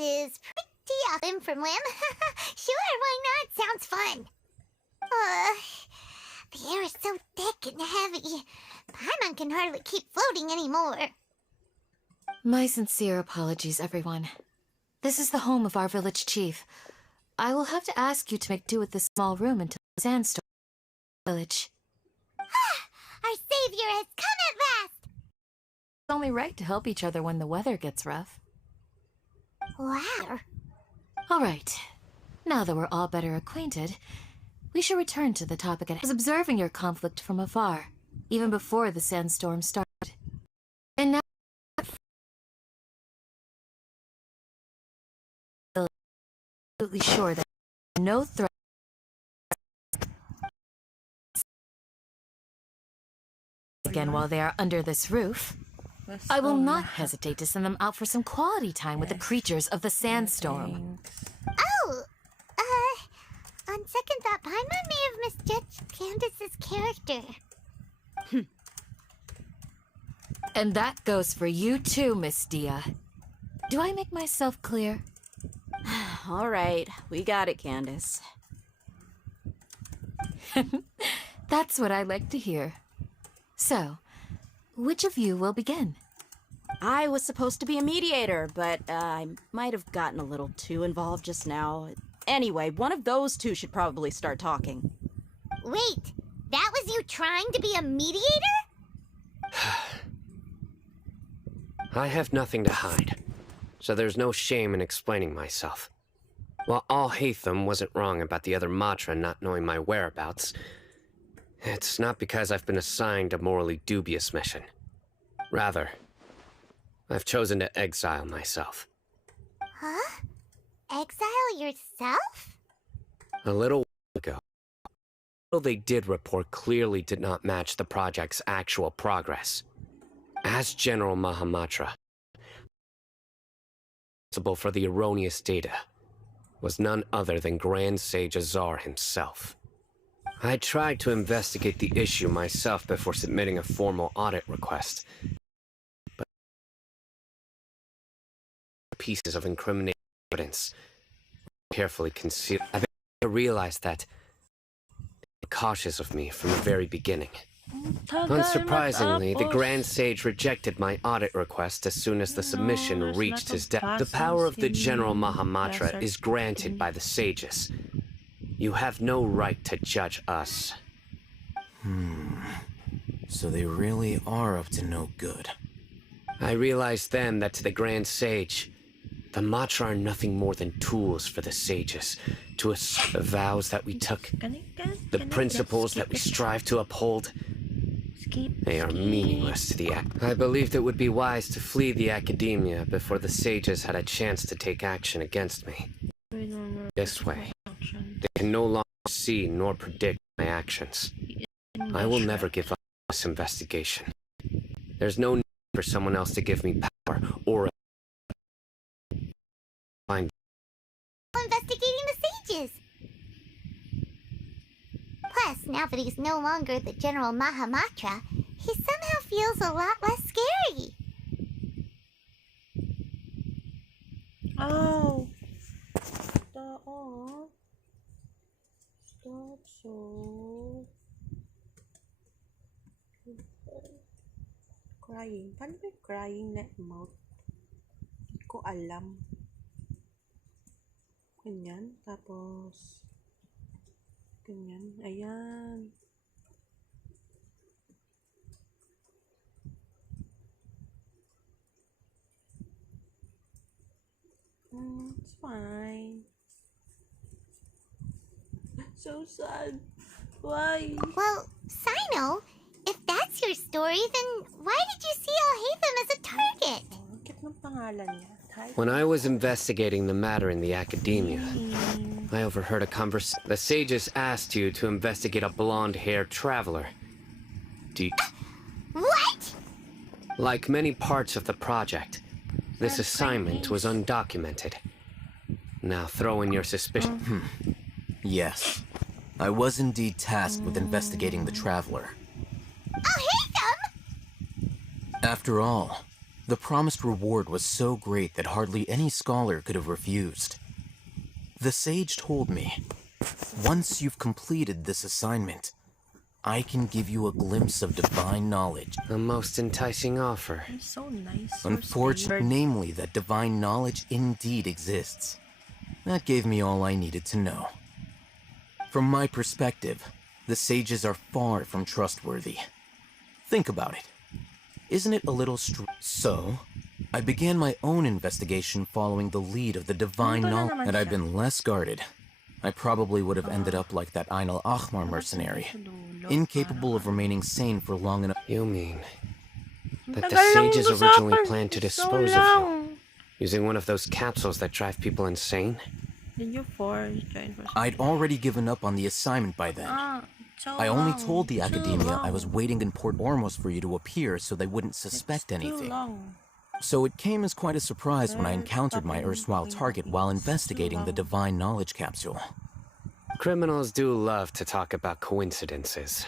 Is pretty awesome from Lim. Sure, why not? Sounds fun. The air is so thick and heavy. Paimon can hardly keep floating anymore. My sincere apologies, everyone. This is the home of our village chief. I will have to ask you to make do with this small room until the sandstorm village. Our savior has come at last! It's only right to help each other when the weather gets rough. Wow. All right. Now that we're all better acquainted, we should return to the topic at hand. I was observing your conflict from afar, even before the sandstorm started. And now I'm absolutely sure that no threat again while they are under this roof. I will not hesitate to send them out for some quality time with the creatures of the sandstorm. Oh! On second thought, Paimon may have misjudged Candace's character. And that goes for you too, Miss Dia. Do I make myself clear? All right, we got it, Candace. That's what I like to hear. So, which of you will begin? I was supposed to be a mediator, but I might have gotten a little too involved just now. Anyway, one of those two should probably start talking. Wait, that was you trying to be a mediator? I have nothing to hide, so there's no shame in explaining myself. While Al-Haytham wasn't wrong about the other Matra not knowing my whereabouts, it's not because I've been assigned a morally dubious mission. Rather, I've chosen to exile myself. Huh? Exile yourself? A little while ago, what they did report clearly did not match the project's actual progress. As General Mahamatra, responsible for the erroneous data was none other than Grand Sage Azar himself. I tried to investigate the issue myself before submitting a formal audit request, but pieces of incriminating evidence were carefully concealed. I began to realize that they were cautious of me from the very beginning. Unsurprisingly, the Grand Sage rejected my audit request as soon as the submission reached his desk. The power of the General Mahamatra is granted by the sages. You have no right to judge us. So they really are up to no good. I realized then that to the Grand Sage, the Matra are nothing more than tools for the sages to assert the vows that we took, the principles that we strive to uphold. They are meaningless to the act. I believed it would be wise to flee the academia before the sages had a chance to take action against me. This way, they can no longer see nor predict my actions. I will never give up this investigation. There's no need for someone else to give me power or find Investigating the sages. Plus, now that he's no longer the General Mahamatra, he somehow feels a lot less scary. Oh! Stop, so... Crying. Paano ba yung crying na emote? Hindi ko alam. Ganyan. Tapos... Ganyan. Ayan. It's fine. So sad. Why? Well, Sino, if that's your story, then why did you see Alhaitham as a target? When I was investigating the matter in the academia, I overheard a conversation. The sages asked you to investigate a blonde-haired traveler. What? Like many parts of the project, this assignment was undocumented. Now throw in your suspicion. Yes. I was indeed tasked with investigating the traveler. Alhaitham! After all, the promised reward was so great that hardly any scholar could have refused. The sage told me, once you've completed this assignment, I can give you a glimpse of divine knowledge. A most enticing offer. So nice. Unfortunately, namely that divine knowledge indeed exists. That gave me all I needed to know. From my perspective, the sages are far from trustworthy. Think about it. Isn't it a little So, I began my own investigation following the lead of the divine knowledge. Had I been less guarded, I probably would have ended up like that Ain al-Ahmar mercenary, incapable of remaining sane for long enough. You mean that the sages originally planned to dispose of you, using one of those capsules that drive people insane? I'd already given up on the assignment by then. I only told the academia I was waiting in Port Ormos for you to appear so they wouldn't suspect anything. So it came as quite a surprise when I encountered my erstwhile target while investigating the divine knowledge capsule. Criminals do love to talk about coincidences.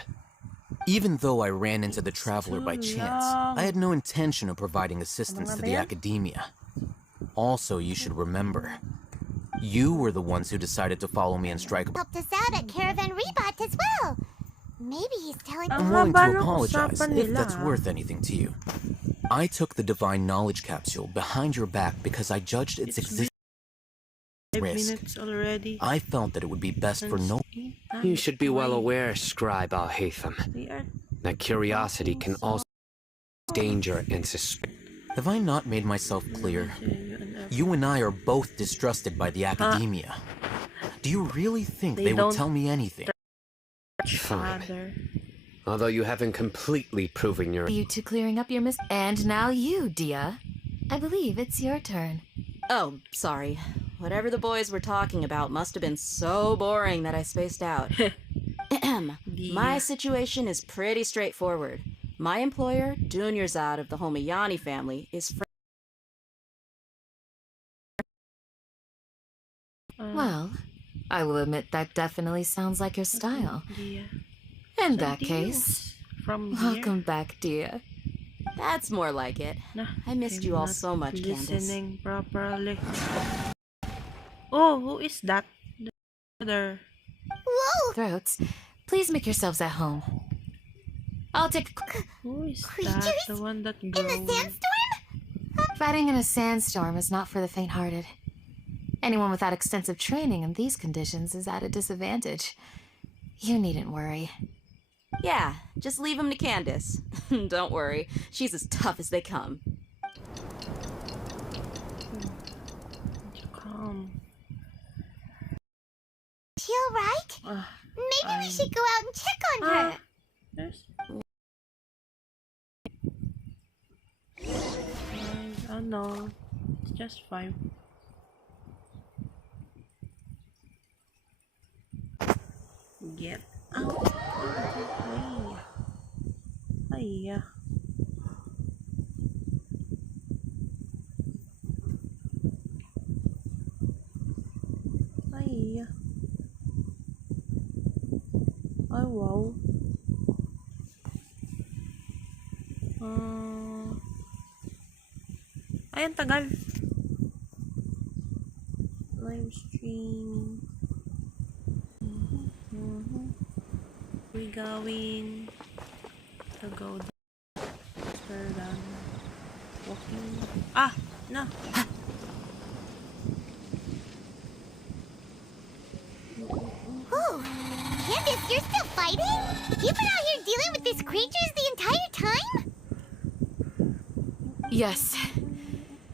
Even though I ran into the traveler by chance, I had no intention of providing assistance to the academia. Also, you should remember, you were the ones who decided to follow me and strike. Helped us out at Caravan Rebot as well. Maybe he's telling. I'm willing to apologize if that's worth anything to you. I took the divine knowledge capsule behind your back because I judged its existence risk. I felt that it would be best for no. You should be well aware, Scribe Alhaitham, that curiosity can also danger and suspicion. Have I not made myself clear? You and I are both distrusted by the academia. Do you really think they would tell me anything? Fine. Although you haven't completely proven your... You two clearing up your And now you, Dia. I believe it's your turn. Oh, sorry. Whatever the boys were talking about must have been so boring that I spaced out. My situation is pretty straightforward. My employer, Dunyarzad of the Homayani family, is Well, I will admit that definitely sounds like your style. In that case, welcome back, Dia. That's more like it. I missed you all so much, Candace. Properly. Oh, who is that? The other. Whoa! Throats, please make yourselves at home. I'll take. Who is that? The one that grows. In the sandstorm? Fighting in a sandstorm is not for the faint-hearted. Anyone without extensive training in these conditions is at a disadvantage. You needn't worry. Yeah, just leave him to Candace. Don't worry, she's as tough as they come. She alright? Maybe we should go out and check on her. Oh no, it's just fine. Get out of the way. Hiya. Hiya. Oh wow. Ay, ang tagal. Live stream. We going to go down. Walking. Ah, no. Ooh, Candace, you're still fighting? You've been out here dealing with these creatures the entire time? Yes.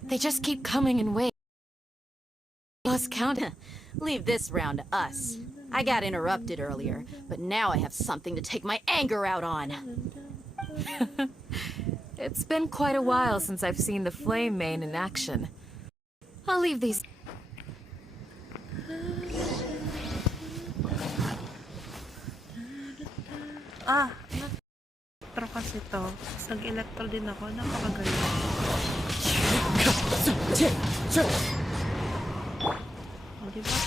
They just keep coming in waves. Lost count. Leave this round to us. I got interrupted earlier, but now I have something to take my anger out on. It's been quite a while since I've seen the Flame Main in action. I'll leave these... Ah, electro kasi to. Nag-electro din ako. Napakagaling. O, diba?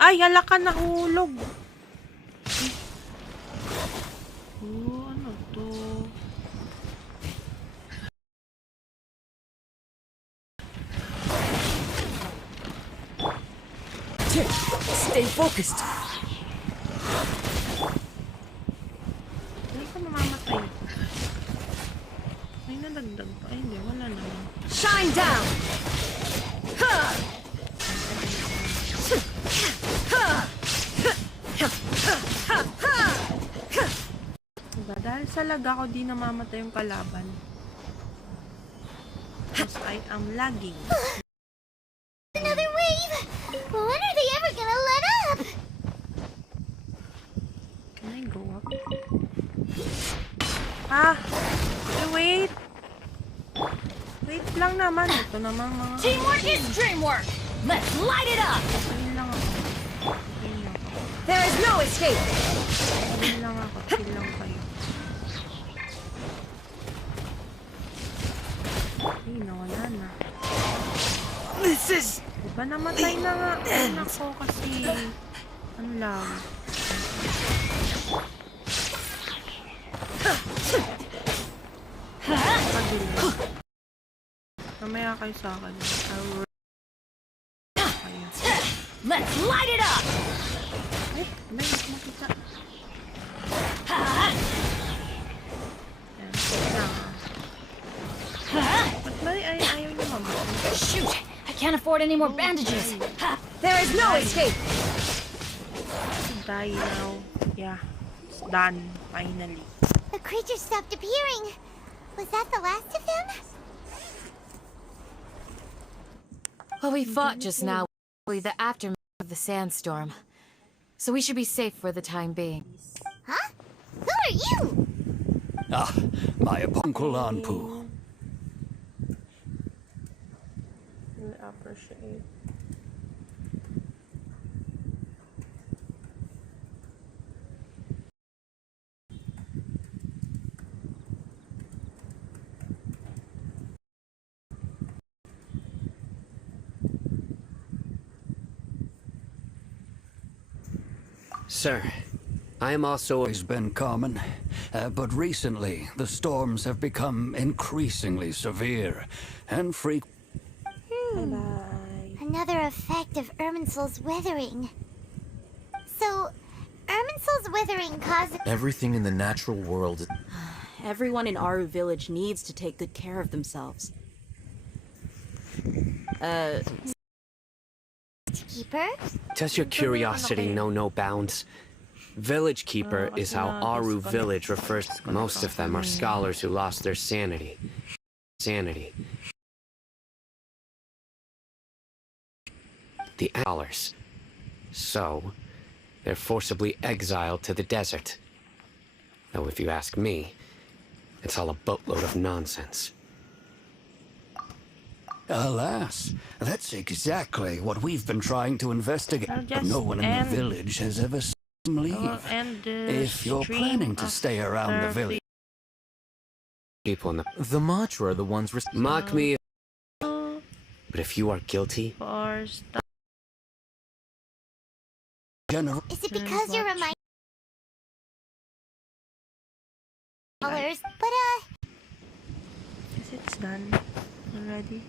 Ay, hala ka, nahulog. Ano to? Stay focused. Hindi ka mamamatay. Ay, nadagdag pa. Ay, hindi. Wala naman. Shine down! Diba? Dahil sa lag ako, di namamatay yung kalaban. Because I am lagging. Another wave! When are they ever gonna let up? Can I go up? Ah! Wait! Wait lang naman. Ito naman mga... Teamwork is dreamwork! Let's light it up! Chill lang ako. Chill lang ako. There is no escape! Chill lang ako. Chill lang kayo. Ay, nawala na. This is... Diba namatay na nga? Ay, nako kasi. Ang lag. Pagdilim. Mamaya kayo sa akin. Let's light it up! Ay, may makita. Yan, lang. Ba't ba ayaw niyo mabuti? Shoot! I can't afford any more bandages. There is no escape. Die now. Yeah, it's done. Finally. The creature stopped appearing. Was that the last of them? What we fought just now was the aftermath of the sandstorm. So we should be safe for the time being. Huh? Who are you? Ah, my Uncle Anpu. I appreciate. Sir, I am also... It's been common, but recently the storms have become increasingly severe and frequent. Another effect of Irminsul's withering. So, Irminsul's withering causes... Everything in the natural world... Everyone in Aru village needs to take good care of themselves. Keeper? Does your curiosity know no bounds? Village Keeper is how Aru village refers. Most of them are scholars who lost their sanity. The scholars. So, they're forcibly exiled to the desert. Though if you ask me, it's all a boatload of nonsense. Alas, that's exactly what we've been trying to investigate. But no one in the village has ever seen them leave. If you're planning to stay around the village... People in The Matra are the ones... Mock me, but if you are guilty, general. Is it because you're reminding dollars? But Yes, it's done already.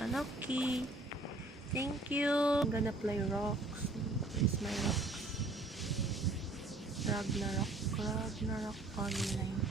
Anoki, thank you. I'm gonna play rocks. Where's my rocks? Ragnarok online.